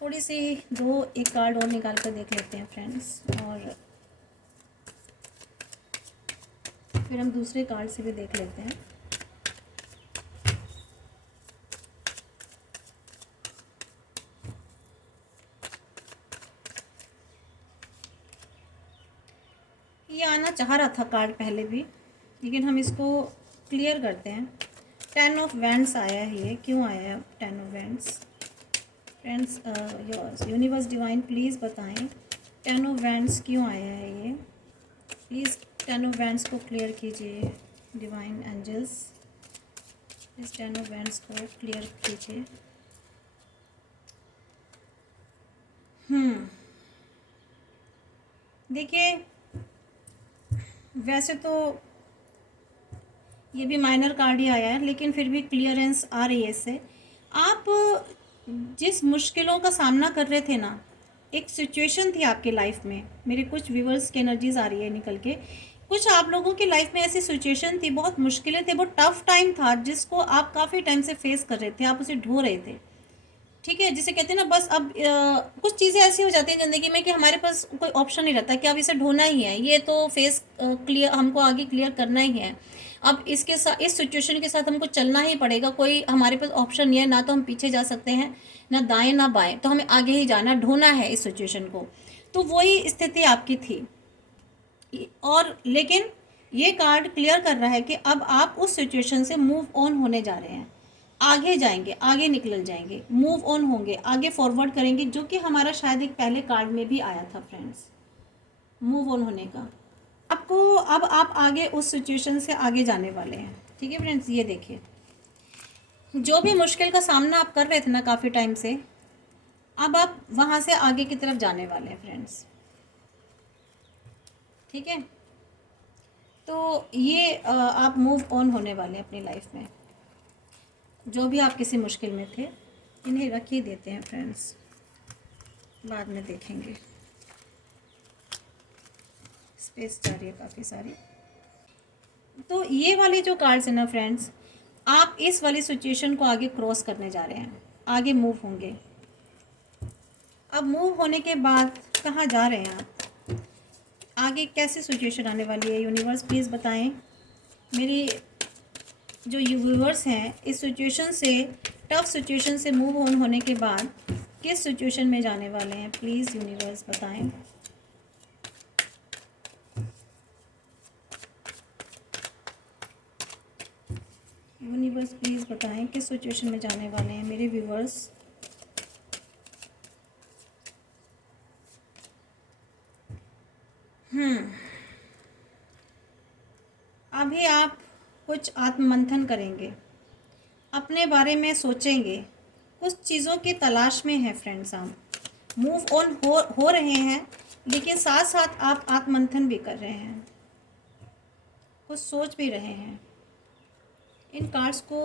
थोड़ी सी एक कार्ड और निकाल कर देख लेते हैं फ्रेंड्स, और फिर हम दूसरे कार्ड से भी देख लेते हैं। ये आना चाह रहा था कार्ड पहले भी, लेकिन हम इसको क्लियर करते हैं। 10 ऑफ वैंड्स आया है, ये क्यों आया है 10 of wands friends? Universe divine please बताएं 10 ऑफ वैंड्स क्यों आया है ये। प्लीज़ 10 ऑफ वैंड्स को क्लियर कीजिए, divine angels please 10 of wands को क्लियर कीजिए। देखिए वैसे तो ये भी माइनर कार्ड ही आया है, लेकिन फिर भी क्लियरेंस आ रही है इससे। आप जिस मुश्किलों का सामना कर रहे थे ना, एक सिचुएशन थी आपकी लाइफ में, मेरे कुछ व्यूवर्स की एनर्जीज आ रही है निकल के, कुछ आप लोगों की लाइफ में ऐसी सिचुएशन थी, बहुत मुश्किलें थे, बहुत टफ टाइम था जिसको आप काफ़ी टाइम से फेस कर रहे थे, आप उसे ढो रहे थे। ठीक है, जिसे कहते हैं ना, बस अब कुछ चीज़ें ऐसी हो जाती हैं ज़िंदगी में कि हमारे पास कोई ऑप्शन नहीं रहता कि अब इसे ढोना ही है, ये तो फेस क्लियर, हमको आगे क्लियर करना ही है। अब इसके साथ, इस सिचुएशन के साथ हमको चलना ही पड़ेगा, कोई हमारे पास ऑप्शन नहीं है, ना तो हम पीछे जा सकते हैं, ना दाएं ना बाएं, तो हमें आगे ही जाना, ढोना है इस सिचुएशन को। तो वही स्थिति आपकी थी, और लेकिन ये कार्ड क्लियर कर रहा है कि अब आप उस सिचुएशन से मूव ऑन होने जा रहे हैं, आगे जाएंगे, आगे निकल जाएंगे, मूव ऑन होंगे, आगे फॉरवर्ड करेंगे, जो कि हमारा शायद एक पहले कार्ड में भी आया था फ्रेंड्स, मूव ऑन होने का। आपको अब आप आगे उस सिचुएशन से आगे जाने वाले हैं। ठीक है फ्रेंड्स, ये देखिए जो भी मुश्किल का सामना आप कर रहे थे ना काफ़ी टाइम से, अब आप वहाँ से आगे की तरफ जाने वाले हैं फ्रेंड्स। ठीक है, तो ये आप मूव ऑन होने वाले हैं अपनी लाइफ में। जो भी आप किसी मुश्किल में थे, इन्हें रख ही देते हैं फ्रेंड्स, बाद में देखेंगे। स्पेस जा रही है काफ़ी सारी। तो ये वाली जो कार्ड्स है ना फ्रेंड्स, आप इस वाली सिचुएशन को आगे क्रॉस करने जा रहे हैं, आगे मूव होंगे। अब मूव होने के बाद कहाँ जा रहे हैं आप, आगे कैसी सिचुएशन आने वाली है, यूनिवर्स प्लीज़ बताएं। मेरी जो व्यूअर्स हैं इस सिचुएशन से, टफ सिचुएशन से मूव ऑन होने के बाद किस सिचुएशन में जाने वाले हैं, प्लीज़ यूनिवर्स बताएं। यूनिवर्स प्लीज़ बताएं किस सिचुएशन में जाने वाले हैं मेरे व्यूअर्स। अभी आप कुछ आत्ममंथन करेंगे, अपने बारे में सोचेंगे, कुछ चीज़ों की तलाश में है फ्रेंड्स। आप मूव ऑन हो रहे हैं, लेकिन साथ साथ आप आत्ममंथन भी कर रहे हैं, कुछ सोच भी रहे हैं। इन कार्ड्स को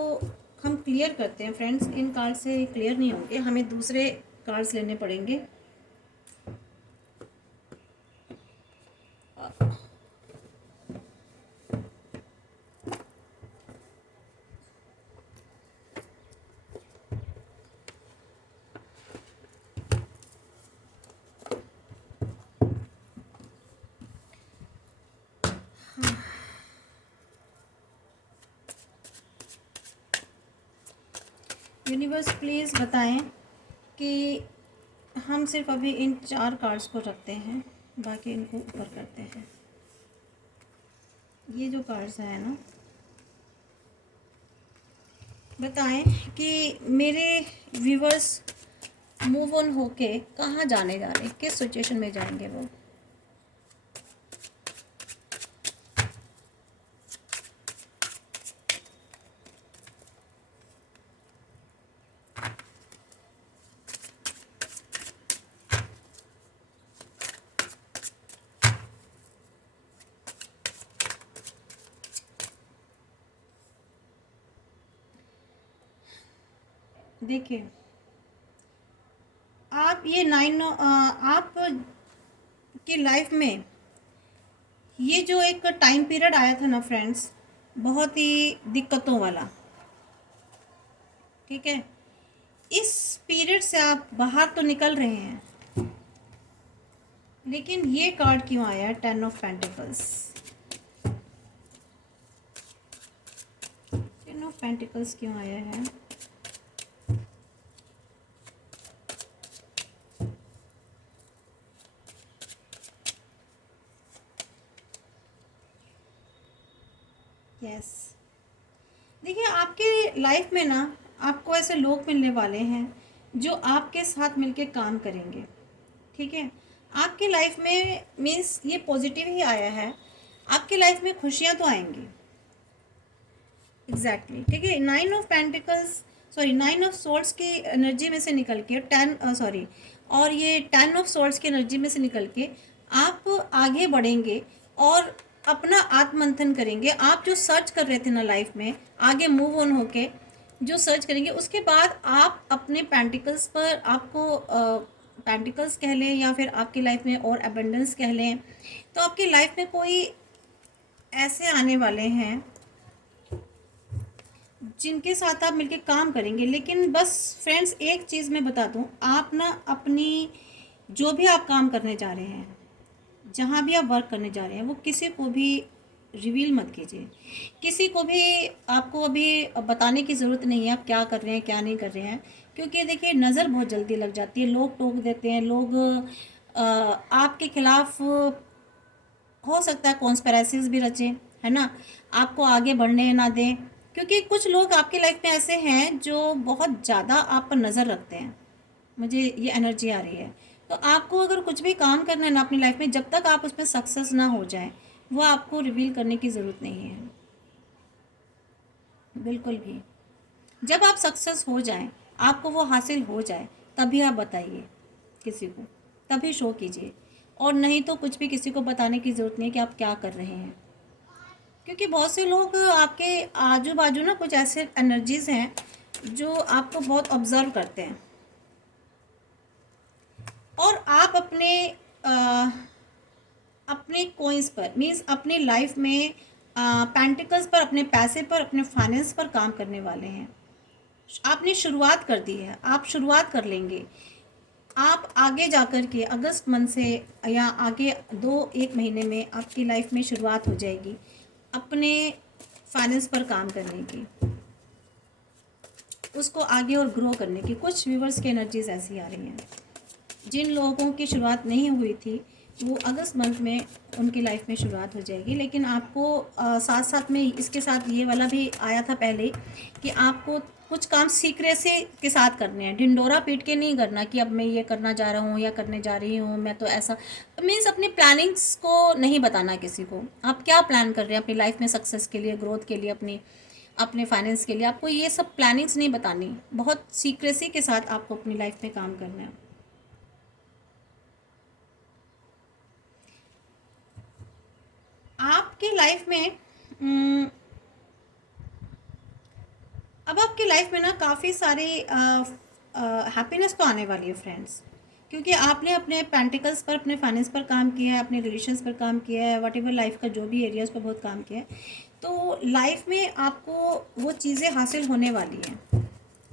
हम क्लियर करते हैं फ्रेंड्स, इन कार्ड से क्लियर नहीं होंगे, हमें दूसरे कार्ड्स लेने पड़ेंगे। यूनिवर्स प्लीज़ बताएं कि हम सिर्फ अभी इन 4 कार्ड्स को रखते हैं, बाकी इनको ऊपर करते हैं। ये जो कार्ड्स हैं ना, बताएं कि मेरे व्यूवर्स मूव ऑन होके कहाँ जाने जा रहे हैं, किस सिचुएशन में जाएंगे वो। देखिए, आप ये आप की लाइफ में ये जो एक टाइम पीरियड आया था ना फ्रेंड्स, बहुत ही दिक्कतों वाला, ठीक है। इस पीरियड से आप बाहर तो निकल रहे हैं, लेकिन ये कार्ड क्यों आया, 10 ऑफ पेंटिकल्स। 10 ऑफ पेंटिकल्स क्यों आया है। यस, देखिए आपके लाइफ में ना आपको ऐसे लोग मिलने वाले हैं जो आपके साथ मिलके काम करेंगे, ठीक है। आपकी लाइफ में मीन्स ये पॉजिटिव ही आया है, आपकी लाइफ में खुशियाँ तो आएंगी। एग्जैक्टली, ठीक है। 9 of pentacles, sorry 9 of swords की एनर्जी में से निकल के 10 और ये 10 ऑफ सोर्ड्स की एनर्जी में से निकल के आप आगे बढ़ेंगे और अपना आत्ममंथन करेंगे। आप जो सर्च कर रहे थे ना लाइफ में, आगे मूव ऑन होके जो सर्च करेंगे, उसके बाद आप अपने पेंटिकल्स पर, आपको पेंटिकल्स कह लें या फिर आपकी लाइफ में और अबंडेंस कह लें, तो आपकी लाइफ में कोई ऐसे आने वाले हैं जिनके साथ आप मिलके काम करेंगे। लेकिन बस फ्रेंड्स एक चीज़ मैं बता दूं, आप ना अपनी जो भी आप काम करने जा रहे हैं, जहाँ भी आप वर्क करने जा रहे हैं, वो किसी को भी रिवील मत कीजिए। किसी को भी आपको अभी बताने की ज़रूरत नहीं है आप क्या कर रहे हैं क्या नहीं कर रहे हैं, क्योंकि देखिए नज़र बहुत जल्दी लग जाती है, लोग टोक देते हैं, लोग आपके खिलाफ हो सकता है कॉन्स्पिरेसीज भी रचें, है ना, आपको आगे बढ़ने ना दें। क्योंकि कुछ लोग आपकी लाइफ में ऐसे हैं जो बहुत ज़्यादा आप पर नज़र रखते हैं, मुझे ये एनर्जी आ रही है। तो आपको अगर कुछ भी काम करना है ना अपनी लाइफ में, जब तक आप उसमें सक्सेस ना हो जाए, वो आपको रिवील करने की ज़रूरत नहीं है बिल्कुल भी। जब आप सक्सेस हो जाएं, आपको वो हासिल हो जाए, तभी आप बताइए किसी को, तभी शो कीजिए। और नहीं तो कुछ भी किसी को बताने की ज़रूरत नहीं है कि आप क्या कर रहे हैं। क्योंकि बहुत से लोग आपके आजू बाजू ना कुछ ऐसे एनर्जीज हैं जो आपको बहुत ऑब्जर्व करते हैं, और आप अपने कोइंस पर, मीन्स अपनी लाइफ में पेंटिकल्स पर, अपने पैसे पर, अपने फाइनेंस पर काम करने वाले हैं। आपने शुरुआत कर दी है, आप शुरुआत कर लेंगे। आप आगे जाकर के अगस्त मंथ से या आगे 1 महीने में आपकी लाइफ में शुरुआत हो जाएगी अपने फाइनेंस पर काम करने की, उसको आगे और ग्रो करने की। कुछ व्यूवर्स की एनर्जीज ऐसी आ रही हैं, जिन लोगों की शुरुआत नहीं हुई थी वो अगस्त मंथ में उनकी लाइफ में शुरुआत हो जाएगी। लेकिन आपको साथ साथ में इसके साथ ये वाला भी आया था पहले कि आपको कुछ काम सीक्रेसी के साथ करने हैं, ढिंडोरा पीट के नहीं करना कि अब मैं ये करना जा रहा हूँ या करने जा रही हूँ, मैं तो ऐसा, मीन्स अपनी प्लानिंग्स को नहीं बताना किसी को। आप क्या प्लान कर रहे हैं अपनी लाइफ में, सक्सेस के लिए, ग्रोथ के लिए, अपने फाइनेंस के लिए, आपको ये सब प्लानिंग्स नहीं बतानी। बहुत सीक्रेसी के साथ आपको अपनी लाइफ में काम करना है। आपकी लाइफ में अब आपकी लाइफ में ना काफ़ी सारी हैप्पीनेस तो आने वाली है फ्रेंड्स, क्योंकि आपने अपने पेंटिकल्स पर, अपने फाइनेंस पर काम किया है, अपने रिलेशंस पर काम किया है, वट एवर लाइफ का जो भी एरियाज़ पर बहुत काम किया है। तो लाइफ में आपको वो चीज़ें हासिल होने वाली हैं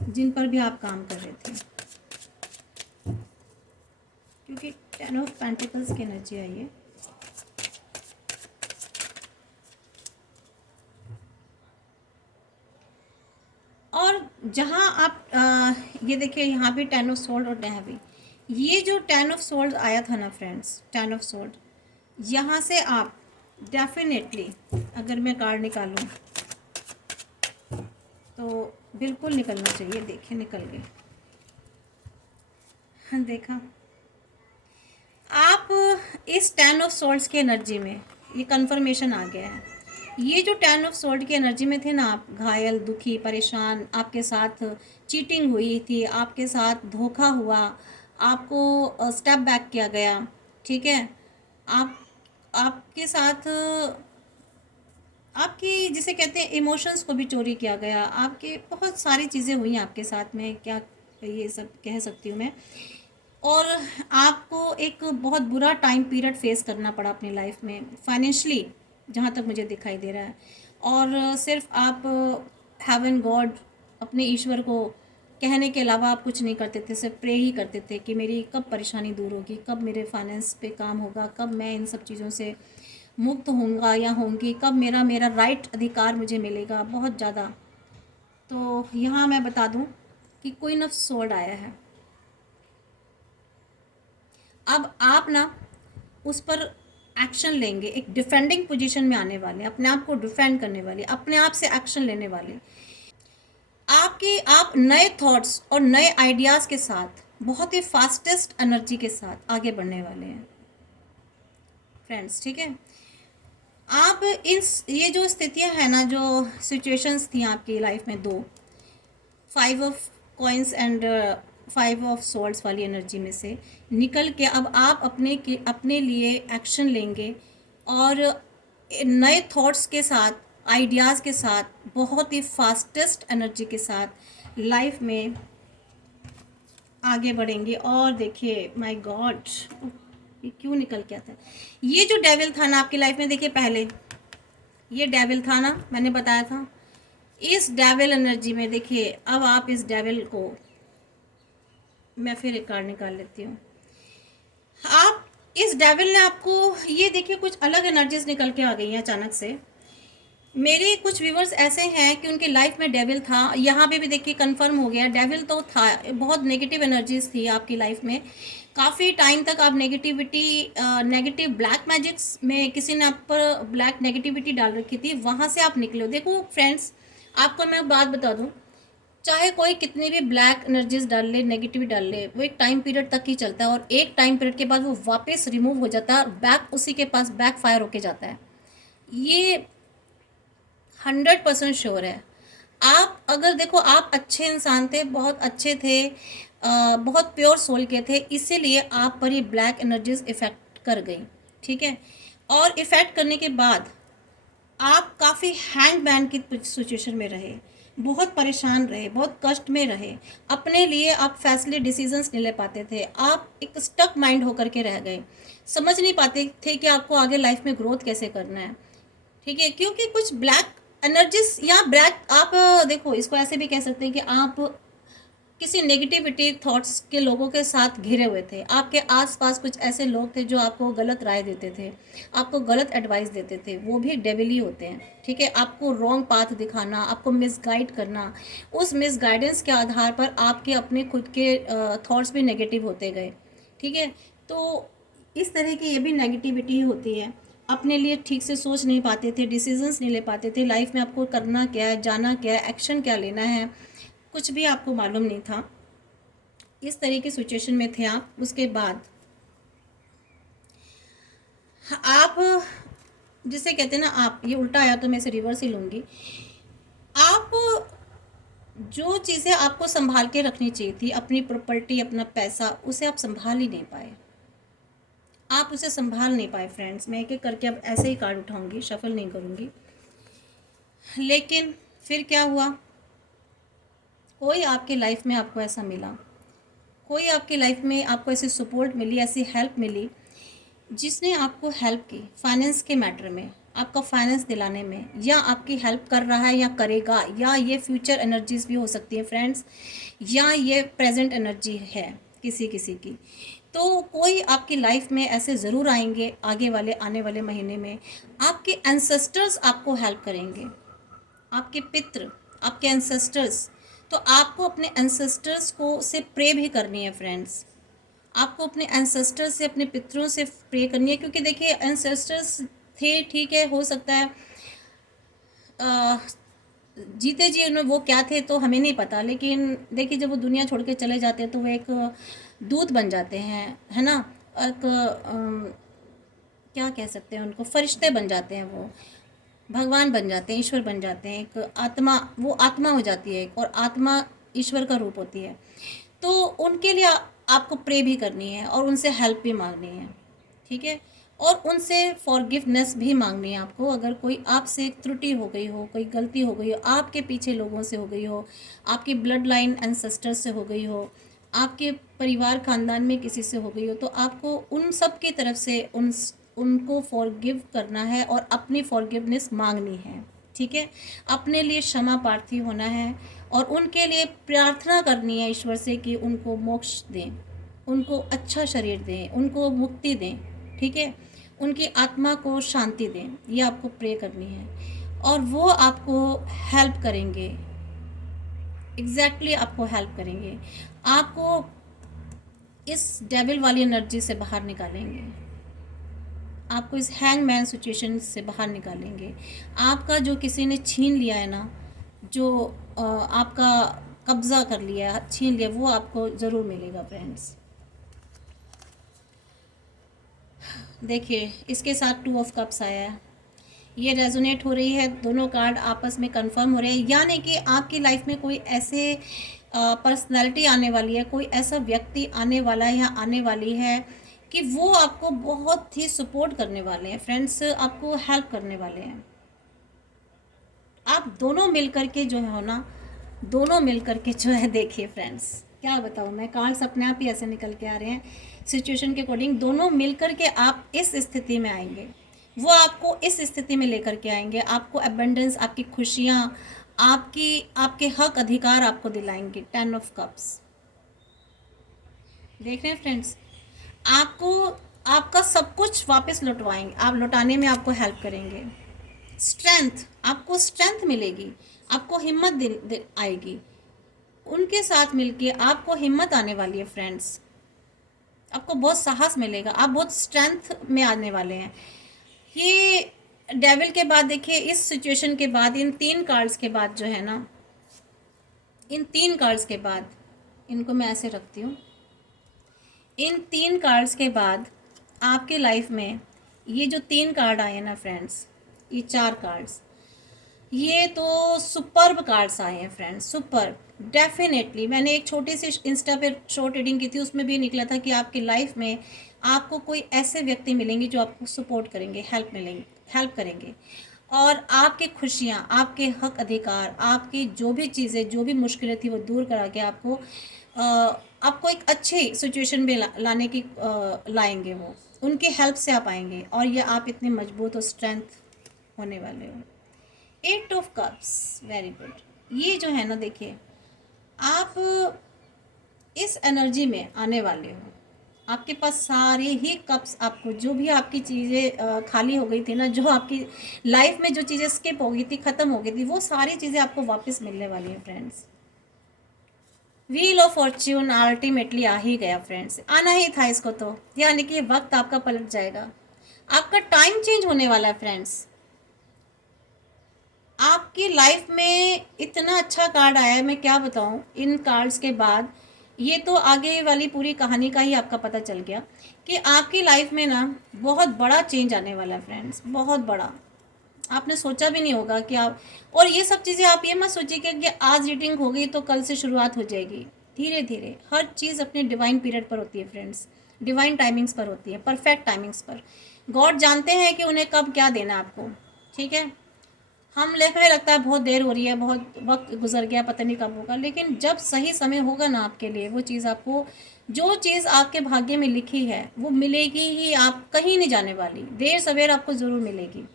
जिन पर भी आप काम कर रहे थे, क्योंकि 10 ऑफ पेंटिकल्स की एनर्जी आई है। और जहाँ आप ये देखिए यहाँ भी 10 ऑफ सोल्ड और हैवी, ये जो 10 ऑफ सोल्ड आया था ना फ्रेंड्स, 10 ऑफ सोल्ड, यहाँ से आप डेफिनेटली, अगर मैं कार्ड निकालूं तो बिल्कुल निकलना चाहिए। देखिए निकल गए, हाँ देखा। आप इस 10 ऑफ सोल्ड्स की एनर्जी में ये कंफर्मेशन आ गया है। ये जो 10 ऑफ सोल्ड की एनर्जी में थे ना, आप घायल, दुखी, परेशान, आपके साथ चीटिंग हुई थी, आपके साथ धोखा हुआ, आपको स्टेप बैक किया गया, ठीक है, आप आपके साथ आपकी जिसे कहते हैं इमोशंस को भी चोरी किया गया, आपके बहुत सारी चीज़ें हुई आपके साथ में, क्या ये सब कह सकती हूँ मैं। और आपको एक बहुत बुरा टाइम पीरियड फेस करना पड़ा अपनी लाइफ में फाइनेंशली, जहाँ तक मुझे दिखाई दे रहा है। और सिर्फ आप हेवन गॉड, अपने ईश्वर को कहने के अलावा आप कुछ नहीं करते थे, सिर्फ प्रे ही करते थे कि मेरी कब परेशानी दूर होगी, कब मेरे फाइनेंस पे काम होगा, कब मैं इन सब चीज़ों से मुक्त होऊंगा या होंगी, कब मेरा मेरा राइट अधिकार मुझे मिलेगा, बहुत ज़्यादा। तो यहाँ मैं बता दूँ कि क्वीन ऑफ सोल्ड आया है। अब आप ना उस पर एक्शन लेंगे, एक डिफेंडिंग पोजीशन में आने वाले, अपने आप को डिफेंड करने वाले, अपने आप से एक्शन लेने वाले। आप नए थॉट्स और नए आइडियाज़ के साथ, बहुत ही फास्टेस्ट एनर्जी के साथ आगे बढ़ने वाले हैं फ्रेंड्स, ठीक है। आप ये जो स्थितियां हैं ना, जो सिचुएशंस थी आपकी लाइफ में, 5 ऑफ कॉइन्स एंड 5 ऑफ सोल्ड्स वाली एनर्जी में से निकल के अब आप अपने लिए एक्शन लेंगे, और नए थॉट्स के साथ, आइडियाज़ के साथ, बहुत ही फास्टेस्ट एनर्जी के साथ लाइफ में आगे बढ़ेंगे। और देखिए माय गॉड, ये क्यों निकल के आता है, ये जो डेविल था ना आपकी लाइफ में, देखिए पहले ये डेविल था ना, मैंने बताया था, इस डेविल एनर्जी में देखिए अब आप इस डेविल को, मैं फिर एक कार्ड निकाल लेती हूँ। आप इस डेविल ने आपको, ये देखिए कुछ अलग एनर्जीज निकल के आ गई हैं अचानक से। मेरे कुछ व्यूवर्स ऐसे हैं कि उनकी लाइफ में डेविल था, यहाँ पे भी देखिए कंफर्म हो गया, डेविल तो था, बहुत नेगेटिव एनर्जीज थी आपकी लाइफ में। काफ़ी टाइम तक आप नेगेटिव ब्लैक मैजिक्स में किसी ने आप पर ब्लैक नेगेटिविटी डाल रखी थी, वहाँ से आप निकले हो। देखो फ्रेंड्स, आपको मैं बात बता दूँ, चाहे कोई कितनी भी ब्लैक एनर्जीज डाल ले, नेगेटिविटी डाल ले, वो एक टाइम पीरियड तक ही चलता है, और एक टाइम पीरियड के बाद वो वापस रिमूव हो जाता है और बैक उसी के पास बैक फायर होके जाता है। ये 100% श्योर है। आप अगर देखो, आप अच्छे इंसान थे, बहुत अच्छे थे, बहुत प्योर सोल के थे, इसीलिए आप पर ये ब्लैक एनर्जीज इफ़ेक्ट कर गई, ठीक है। और इफ़ेक्ट करने के बाद आप काफ़ी हैंगमैन की सिचुएशन में रहे, बहुत परेशान रहे, बहुत कष्ट में रहे, अपने लिए आप फैसले डिसीजंस नहीं ले पाते थे, आप एक स्टक माइंड होकर के रह गए, समझ नहीं पाते थे कि आपको आगे लाइफ में ग्रोथ कैसे करना है। ठीक है, क्योंकि कुछ ब्लैक एनर्जीज या ब्लैक, आप देखो इसको ऐसे भी कह सकते हैं कि आप किसी नेगेटिविटी थॉट्स के लोगों के साथ घिरे हुए थे, आपके आसपास कुछ ऐसे लोग थे जो आपको गलत राय देते थे, आपको गलत एडवाइस देते थे, वो भी डेविल ही होते हैं। ठीक है, आपको रॉन्ग पाथ दिखाना, आपको मिसगाइड करना, उस मिसगाइडेंस के आधार पर आपके अपने खुद के थॉट्स भी नेगेटिव होते गए। ठीक है, तो इस तरह की ये भी नेगेटिविटी होती है। अपने लिए ठीक से सोच नहीं पाते थे, डिसीजंस नहीं ले पाते थे, लाइफ में आपको करना क्या है, जाना क्या है, एक्शन क्या लेना है, कुछ भी आपको मालूम नहीं था। इस तरह की सिचुएशन में थे आप। उसके बाद आप, जिसे कहते हैं ना, आप, ये उल्टा आया तो मैं इसे रिवर्स ही लूँगी। आप जो चीज़ें आपको संभाल के रखनी चाहिए थी, अपनी प्रॉपर्टी, अपना पैसा, उसे आप संभाल ही नहीं पाए, आप उसे संभाल नहीं पाए फ्रेंड्स। मैं एक एक करके अब ऐसे ही कार्ड उठाऊंगी, शफल नहीं करूंगी। लेकिन फिर क्या हुआ, कोई आपके लाइफ में आपको ऐसा मिला, कोई आपकी लाइफ में आपको ऐसी सपोर्ट मिली, ऐसी हेल्प मिली, जिसने आपको हेल्प की फाइनेंस के मैटर में, आपका फाइनेंस दिलाने में, या आपकी हेल्प कर रहा है या करेगा, या ये फ्यूचर एनर्जीज भी हो सकती है फ्रेंड्स, या ये प्रेजेंट एनर्जी है किसी किसी की। तो कोई आपकी लाइफ में ऐसे ज़रूर आएंगे आगे वाले आने वाले महीने में, आपके एंसेस्टर्स आपको हेल्प करेंगे, आपके पितृ, आपके एंसेस्टर्स। तो आपको अपने एंसेस्टर्स को से प्रे भी करनी है फ्रेंड्स, आपको अपने एंसेस्टर्स से, अपने पितरों से प्रे करनी है। क्योंकि देखिए एंसेस्टर्स थे, ठीक है, हो सकता है जीते जी उन्हें वो क्या थे तो हमें नहीं पता, लेकिन देखिए जब वो दुनिया छोड़ के चले जाते हैं तो वो एक दूत बन जाते हैं, है ना, एक क्या कह सकते हैं उनको, फरिश्ते बन जाते हैं, वो भगवान बन जाते हैं, ईश्वर बन जाते हैं, एक आत्मा, वो आत्मा हो जाती है, और आत्मा ईश्वर का रूप होती है। तो उनके लिए आपको प्रे भी करनी है और उनसे हेल्प भी मांगनी है। ठीक है, और उनसे फॉरगिवनेस भी मांगनी है आपको। अगर कोई आपसे त्रुटि हो गई हो, कोई गलती हो गई हो, आपके पीछे लोगों से हो गई हो, आपकी ब्लड लाइन एंसेस्टर्स से हो गई हो, आपके परिवार खानदान में किसी से हो गई हो, तो आपको उन सब की तरफ से उनको फॉरगिव करना है और अपनी फॉरगिवनेस मांगनी है। ठीक है, अपने लिए क्षमा प्रार्थी होना है और उनके लिए प्रार्थना करनी है ईश्वर से कि उनको मोक्ष दें, उनको अच्छा शरीर दें, उनको मुक्ति दें। ठीक है, उनकी आत्मा को शांति दें, ये आपको प्रे करनी है और वो आपको हेल्प करेंगे, आपको हेल्प करेंगे, आपको इस डेविल वाली एनर्जी से बाहर निकालेंगे, आपको इस हैंगमैन सिचुएशन से बाहर निकालेंगे। आपका जो किसी ने छीन लिया है ना, जो आपका कब्ज़ा कर लिया, छीन लिया, वो आपको ज़रूर मिलेगा फ्रेंड्स। देखिए इसके साथ 2 ऑफ कप्स आया है, ये रेजोनेट हो रही है, दोनों कार्ड आपस में कंफर्म हो रहे हैं, यानी कि आपकी लाइफ में कोई ऐसे पर्सनैलिटी आने वाली है, कोई ऐसा व्यक्ति आने वाला है या आने वाली है कि वो आपको बहुत ही सपोर्ट करने वाले हैं फ्रेंड्स, आपको हेल्प करने वाले हैं। आप दोनों मिलकर के जो है ना, दोनों मिलकर के जो है, देखिए फ्रेंड्स क्या बताऊँ मैं, कार्ड्स अपने आप ही ऐसे निकल के आ रहे हैं सिचुएशन के अकॉर्डिंग। दोनों मिलकर के आप इस स्थिति में आएंगे, वो आपको इस स्थिति में लेकर के आएंगे, आपको अबंडेंस, आपकी खुशियाँ, आपके हक अधिकार आपको दिलाएंगे। 10 ऑफ कप्स देख रहे हैं फ्रेंड्स, आपको आपका सब कुछ वापस लौटवाएंगे, आप लौटाने में आपको हेल्प करेंगे। स्ट्रेंथ, आपको स्ट्रेंथ मिलेगी, आपको हिम्मत आएगी, उनके साथ मिलके आपको हिम्मत आने वाली है फ्रेंड्स, आपको बहुत साहस मिलेगा, आप बहुत स्ट्रेंथ में आने वाले हैं। ये डेविल के बाद देखिए, इस सिचुएशन के बाद, इन 3 कार्ड्स के बाद जो है ना, इन 3 कार्ड्स के बाद, इनको मैं ऐसे रखती हूँ, इन 3 कार्ड्स के बाद आपके लाइफ में ये जो 3 कार्ड आए हैं ना फ्रेंड्स, ये 4 कार्ड्स, ये तो सुपर्ब कार्ड्स आए हैं फ्रेंड्स, सुपर्ब। डेफिनेटली मैंने एक छोटी सी इंस्टा पे शॉर्ट रीडिंग की थी, उसमें भी निकला था कि आपकी लाइफ में आपको कोई ऐसे व्यक्ति मिलेंगे जो आपको सपोर्ट करेंगे, हेल्प करेंगे। और आपकी खुशियाँ, आपके हक अधिकार, आपकी जो भी चीज़ें, जो भी मुश्किलें थी वो दूर करा के आपको एक अच्छी सिचुएशन में लाने की लाएंगे वो, उनकी हेल्प से आप आएंगे और ये आप इतने मजबूत और स्ट्रेंथ होने वाले हो। Eight of cups, very good. ये जो है ना, देखिए आप इस एनर्जी में आने वाले हो। आपके पास सारे ही कप्स, आपको जो भी आपकी चीज़ें खाली हो गई थी ना, जो आपकी लाइफ में जो चीज़ें स्किप हो गई थी, ख़त्म हो गई थी, वो सारी चीज़ें आपको वापस मिलने वाली है friends. Wheel of fortune ultimately आ ही गया फ्रेंड्स, आना ही था इसको तो, यानी कि वक्त आपका पलट जाएगा, आपका टाइम चेंज होने वाला है फ्रेंड्स। आपकी लाइफ में इतना अच्छा कार्ड आया है, मैं क्या बताऊं इन कार्ड्स के बाद। ये तो आगे वाली पूरी कहानी का ही आपका पता चल गया कि आपकी लाइफ में ना बहुत बड़ा चेंज आने वाला है फ्रेंड्स, बहुत बड़ा। आपने सोचा भी नहीं होगा कि आप, और ये सब चीज़ें आप ये मत सोचिए कि आज रीडिंग हो गई तो कल से शुरुआत हो जाएगी। धीरे धीरे हर चीज़ अपने डिवाइन पीरियड पर होती है फ्रेंड्स, डिवाइन टाइमिंग्स पर होती है, परफेक्ट टाइमिंग्स पर। गॉड जानते हैं कि उन्हें कब क्या देना है आपको, ठीक है। हम हमें लगता है बहुत देर हो रही है, बहुत वक्त गुजर गया, पता नहीं कब होगा, लेकिन जब सही समय होगा ना आपके लिए, वो चीज़ आपको, जो चीज़ आपके भाग्य में लिखी है वो मिलेगी ही, आप कहीं नहीं जाने वाली, देर सवेर आपको ज़रूर मिलेगी।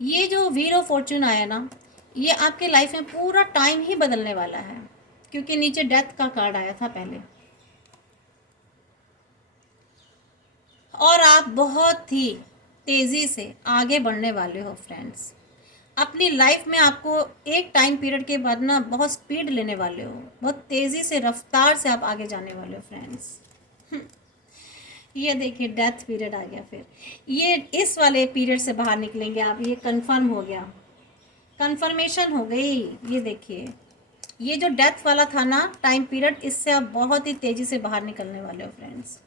ये जो व्हील ऑफ फॉर्चून आया ना, ये आपके लाइफ में पूरा टाइम ही बदलने वाला है, क्योंकि नीचे डेथ का कार्ड आया था पहले। और आप बहुत ही तेज़ी से आगे बढ़ने वाले हो फ्रेंड्स। अपनी लाइफ में आपको एक टाइम पीरियड के बाद ना बहुत स्पीड लेने वाले हो, बहुत तेज़ी से, रफ्तार से आप आगे जाने वाले हो फ्रेंड्स। ये देखिए डेथ पीरियड आ गया, फिर ये इस वाले पीरियड से बाहर निकलेंगे आप, ये कंफर्म हो गया, कंफर्मेशन हो गई। ये देखिए, ये जो डेथ वाला था ना टाइम पीरियड, इससे आप बहुत ही तेज़ी से बाहर निकलने वाले हो फ्रेंड्स।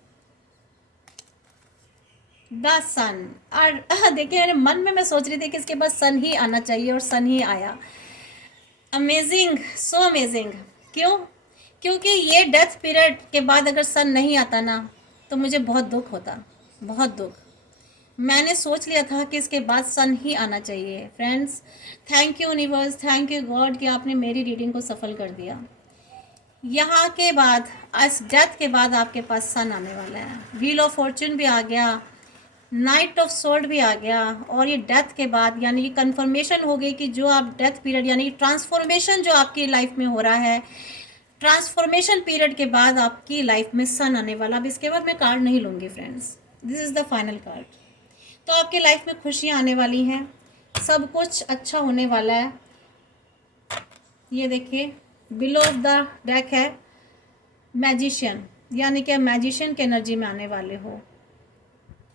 द सन। और देखिए मेरे मन में मैं सोच रही थी कि इसके बाद सन ही आना चाहिए, और सन ही आया। Amazing, so amazing. क्यों? क्योंकि ये डेथ पीरियड के बाद अगर सन नहीं आता ना तो मुझे बहुत दुख होता, बहुत दुख। मैंने सोच लिया था कि इसके बाद सन ही आना चाहिए friends. Thank you universe, thank you God कि आपने मेरी रीडिंग को सफल कर दिया। यहाँ के बाद, इस डेथ के बाद आपके पास सन आने वाला है। व्हील ऑफ फॉर्चून भी आ गया, नाइट ऑफ सोल्ड भी आ गया, और ये डेथ के बाद यानी कि कंफर्मेशन हो गई कि जो आप डेथ पीरियड यानी ट्रांसफॉर्मेशन जो आपकी लाइफ में हो रहा है, ट्रांसफॉर्मेशन पीरियड के बाद आपकी लाइफ में सन आने वाला। अब इसके बाद मैं कार्ड नहीं लूँगी friends, this is the final card. तो आपकी लाइफ में खुशियाँ आने वाली हैं, सब कुछ अच्छा होने वाला है। ये देखिए बिलो ऑफ द डेक है मैजिशियन, यानी कि मैजिशियन की एनर्जी में आने वाले हो,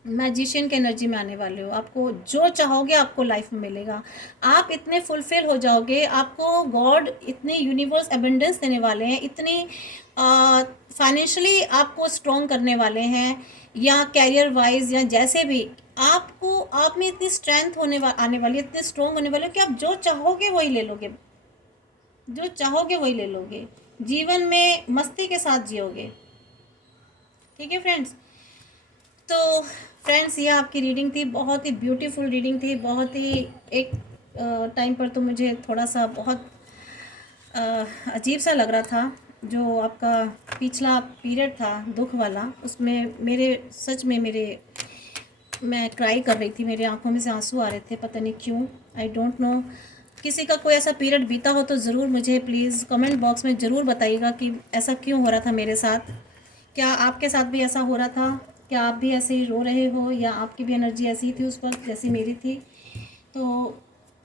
मैजिशियन की एनर्जी में आने वाले हो। आपको जो चाहोगे आपको लाइफ में मिलेगा, आप इतने फुलफिल हो जाओगे, आपको गॉड इतने यूनिवर्स एबंडेंस देने वाले हैं, इतनी फाइनेंशियली आपको स्ट्रॉन्ग करने वाले हैं, या कैरियर वाइज या जैसे भी, आपको आप में इतनी स्ट्रेंथ आने वाली है, इतने स्ट्रॉन्ग होने वाले हो कि आप जो चाहोगे वही ले लोगे, जो चाहोगे वही ले लोगे, जीवन में मस्ती के साथ जियोगे। ठीक है फ्रेंड्स। तो फ्रेंड्स ये आपकी रीडिंग थी, बहुत ही ब्यूटीफुल रीडिंग थी, बहुत ही एक टाइम पर तो मुझे थोड़ा सा बहुत अजीब सा लग रहा था। जो आपका पिछला पीरियड था दुख वाला, उसमें मेरे सच में मैं क्राई कर रही थी, मेरे आंखों में से आंसू आ रहे थे, पता नहीं क्यों, आई डोंट नो। किसी का कोई ऐसा पीरियड बीता हो तो ज़रूर मुझे प्लीज़ कमेंट बॉक्स में ज़रूर बताइएगा कि ऐसा क्यों हो रहा था मेरे साथ। क्या आपके साथ भी ऐसा हो रहा था? क्या आप भी ऐसे ही रो रहे हो, या आपकी भी एनर्जी ऐसी ही थी उस वक्त जैसी मेरी थी? तो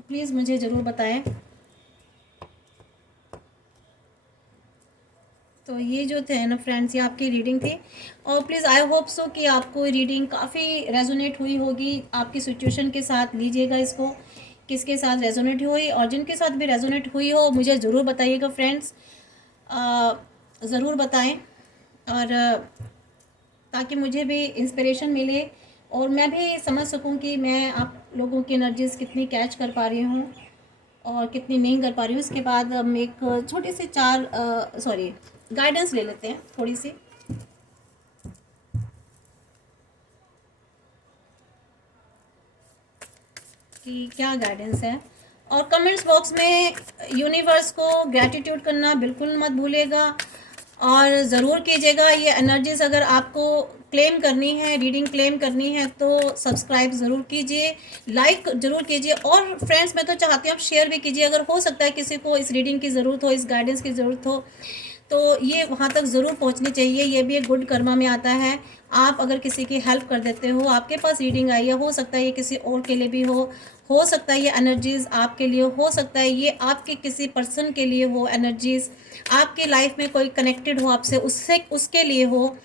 प्लीज़ मुझे ज़रूर बताएं। तो ये जो थे ना फ्रेंड्स, ये आपकी रीडिंग थी, और प्लीज़ आई होप सो कि आपको रीडिंग काफ़ी रेजोनेट हुई होगी आपकी सिचुएशन के साथ। लीजिएगा इसको, किसके साथ रेजोनेट हुई, और जिनके साथ भी रेजोनेट हुई हो मुझे ज़रूर बताइएगा फ्रेंड्स, ज़रूर बताएं, और ताकि मुझे भी इंस्पिरेशन मिले, और मैं भी समझ सकूं कि मैं आप लोगों की एनर्जीज कितनी कैच कर पा रही हूँ और कितनी नहीं कर पा रही हूँ। इसके बाद हम एक छोटी सी गाइडेंस ले लेते हैं थोड़ी सी। कि क्या गाइडेंस है। और कमेंट्स बॉक्स में यूनिवर्स को ग्रैटिट्यूड करना बिल्कुल मत भूलिएगा, और ज़रूर कीजिएगा। ये एनर्जीज अगर आपको क्लेम करनी है, रीडिंग क्लेम करनी है, तो सब्सक्राइब ज़रूर कीजिए, लाइक ज़रूर कीजिए, और फ्रेंड्स मैं तो चाहती हूँ आप शेयर भी कीजिए। अगर हो सकता है किसी को इस रीडिंग की ज़रूरत हो, इस गाइडेंस की ज़रूरत हो, तो ये वहाँ तक ज़रूर पहुँचनी चाहिए। ये भी एक गुड कर्मा में आता है। आप अगर किसी की हेल्प कर देते हो, आपके पास रीडिंग आई है, हो सकता है ये किसी और के लिए भी हो सकता है ये एनर्जीज़ आपके लिए हो सकता है ये आपके किसी पर्सन के लिए हो, एनर्जीज़ आपके लाइफ में कोई कनेक्टेड हो आपसे, उससे उसके लिए हो।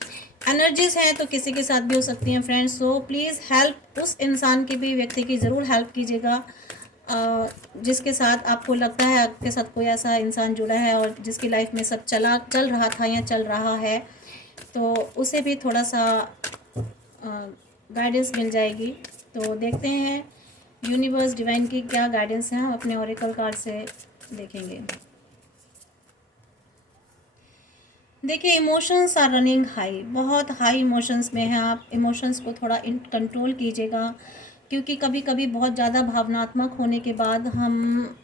एनर्जीज़ हैं तो किसी के साथ भी हो सकती हैं फ्रेंड्स। सो प्लीज़ हेल्प उस इंसान की भी, व्यक्ति की ज़रूर हेल्प कीजिएगा जिसके साथ आपको लगता है आपके साथ कोई ऐसा इंसान जुड़ा है और जिसकी लाइफ में सब चल रहा था या चल रहा है, तो उसे भी थोड़ा सा गाइडेंस मिल जाएगी। तो देखते हैं यूनिवर्स डिवाइन की क्या गाइडेंस है, हम अपने ओरेकल कार्ड से देखेंगे। देखिए, इमोशंस आर रनिंग हाई, बहुत हाई इमोशंस में हैं आप। इमोशंस को थोड़ा इन कंट्रोल कीजिएगा, क्योंकि कभी कभी बहुत ज़्यादा भावनात्मक होने के बाद हम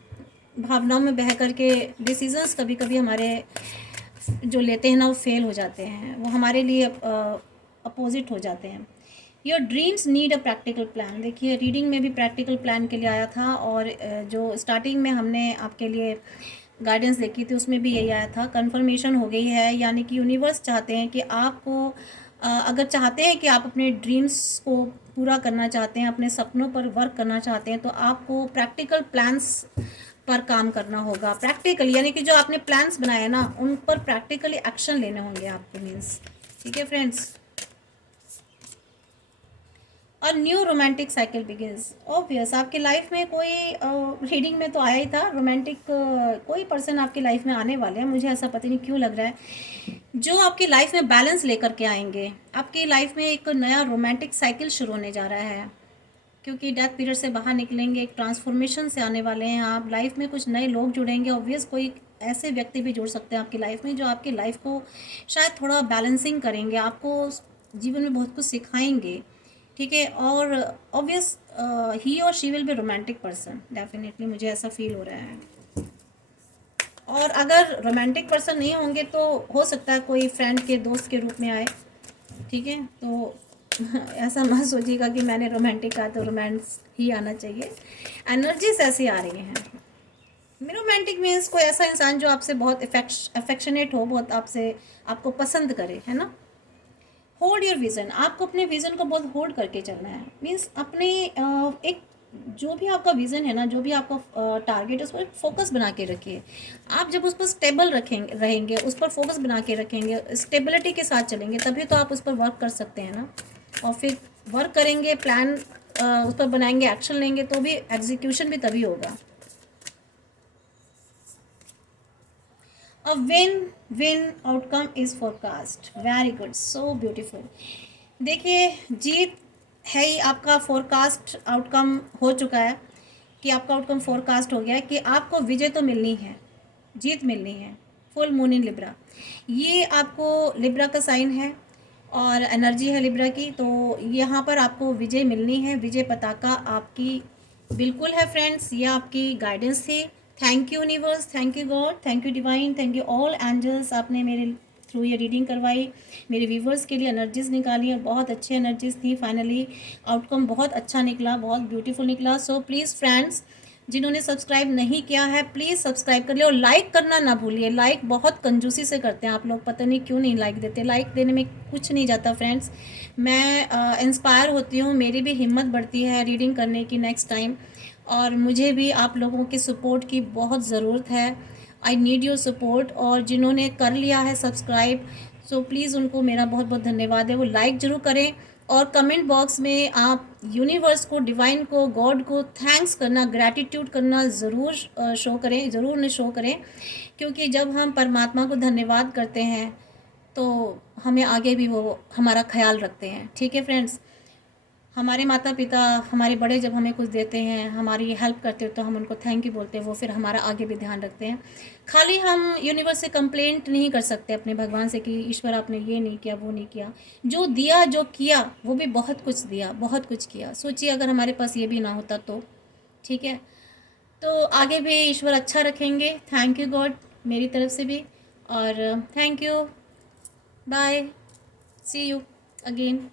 भावनाओं में बह कर के डिसीजंस कभी कभी हमारे जो लेते हैं ना, वो फेल हो जाते हैं, वो हमारे लिए अपोजिट हो जाते हैं। Your dreams need a practical plan. देखिए, रीडिंग में भी प्रैक्टिकल प्लान के लिए आया था, और जो स्टार्टिंग में हमने आपके लिए गाइडेंस देखी थी उसमें भी यही आया था। कंफर्मेशन हो गई है, यानी कि यूनिवर्स चाहते हैं कि आपको अगर चाहते हैं कि आप अपने ड्रीम्स को पूरा करना चाहते हैं, अपने सपनों पर वर्क करना चाहते हैं, तो आपको प्रैक्टिकल प्लान्स पर काम करना होगा। प्रैक्टिकल यानी कि जो आपने प्लान्स बनाए ना, उन पर प्रैक्टिकली एक्शन लेने होंगे आपको, मीन्स। ठीक है फ्रेंड्स। और new romantic cycle begins. Obvious आपकी लाइफ में कोई रीडिंग में तो आया ही था, रोमांटिक कोई पर्सन आपकी लाइफ में आने वाले हैं। मुझे ऐसा पता नहीं क्यों लग रहा है, जो आपकी लाइफ में बैलेंस लेकर के आएंगे। आपकी लाइफ में एक नया रोमांटिक साइकिल शुरू होने जा रहा है, क्योंकि डेथ पीरियड से बाहर निकलेंगे, एक ट्रांसफॉर्मेशन से आने वाले हैं आप। लाइफ में कुछ नए लोग जुड़ेंगे। ऑब्वियस कोई ऐसे व्यक्ति भी जुड़ सकते हैं आपकी लाइफ में, जो आपकी लाइफ को शायद थोड़ा बैलेंसिंग करेंगे, आपको जीवन में बहुत कुछ सिखाएंगे। ठीक है। और ऑब्वियस ही और she will be romantic person, definitely मुझे ऐसा फील हो रहा है। और अगर रोमांटिक पर्सन नहीं होंगे तो हो सकता है कोई फ्रेंड के, दोस्त के रूप में आए। ठीक है। तो ऐसा मत सोचिएगा कि मैंने रोमांटिक कहा तो रोमांस ही आना चाहिए। एनर्जीज ऐसी आ रही हैं। रोमांटिक मीन्स कोई ऐसा इंसान जो आपसे बहुत अफेक्शनेट हो, बहुत आपसे, आपको पसंद करे, है ना। Hold your vision. आपको अपने विज़न को बहुत होल्ड करके चलना है। मीन्स अपने एक जो भी आपका विज़न है ना, जो भी आपका टारगेट है, उस पर एक फोकस बना के रखिए। आप जब उस पर स्टेबल रहेंगे, उस पर फोकस बना के रखेंगे, स्टेबिलिटी के साथ चलेंगे, तभी तो आप उस पर वर्क कर सकते हैं ना। और फिर वर्क करेंगे, प्लान उस पर बनाएंगे, एक्शन लेंगे, तो भी एग्जीक्यूशन भी तभी होगा। A win win outcome is forecast. Very good, so beautiful. देखिए, जीत है ही आपका फोरकास्ट आउटकम हो चुका है, कि आपका आउटकम फोरकास्ट हो गया है कि आपको विजय तो मिलनी है, जीत मिलनी है। फुल मून इन लिब्रा, ये आपको लिब्रा का साइन है और एनर्जी है लिब्रा की, तो यहाँ पर आपको विजय मिलनी है। विजय पताका आपकी बिल्कुल है फ्रेंड्स। ये आपकी गाइडेंस थी। Thank you universe, thank you God, thank you divine, thank you all angels. आपने मेरे थ्रू ये रीडिंग करवाई, मेरे व्यूवर्स के लिए एनर्जीज निकाली और बहुत अच्छी एनर्जीज थी। फाइनली आउटकम बहुत अच्छा निकला, बहुत ब्यूटीफुल निकला। सो प्लीज़ फ्रेंड्स, जिन्होंने सब्सक्राइब नहीं किया है प्लीज़ सब्सक्राइब कर लिया, और लाइक करना ना भूलिए। लाइक बहुत कंजूसी से करते हैं आप लोग, पता नहीं क्यों नहीं लाइक देते। लाइक देने में कुछ नहीं जाता फ्रेंड्स। मैं इंस्पायर होती हूँ, मेरी भी हिम्मत बढ़ती है रीडिंग करने की नेक्स्ट टाइम, और मुझे भी आप लोगों की सपोर्ट की बहुत ज़रूरत है। I need your support. और जिन्होंने कर लिया है सब्सक्राइब, सो प्लीज़ उनको मेरा बहुत बहुत धन्यवाद है। वो लाइक ज़रूर करें, और कमेंट बॉक्स में आप यूनिवर्स को, डिवाइन को, गॉड को थैंक्स करना, ग्रैटिट्यूड करना ज़रूर शो करें, ज़रूर उन्हें शो करें। क्योंकि जब हम परमात्मा को धन्यवाद करते हैं तो हमें आगे भी वो हमारा ख्याल रखते हैं। ठीक है फ्रेंड्स। हमारे माता पिता, हमारे बड़े जब हमें कुछ देते हैं, हमारी हेल्प करते हैं, तो हम उनको थैंक यू बोलते हैं, वो फिर हमारा आगे भी ध्यान रखते हैं। खाली हम यूनिवर्स से कंप्लेंट नहीं कर सकते अपने भगवान से कि ईश्वर आपने ये नहीं किया, वो नहीं किया। जो दिया, जो किया, वो भी बहुत कुछ दिया, बहुत कुछ किया। सोचिए अगर हमारे पास ये भी ना होता तो ठीक है, तो आगे भी ईश्वर अच्छा रखेंगे। थैंक यू गॉड मेरी तरफ से भी, और thank you, bye, see you again.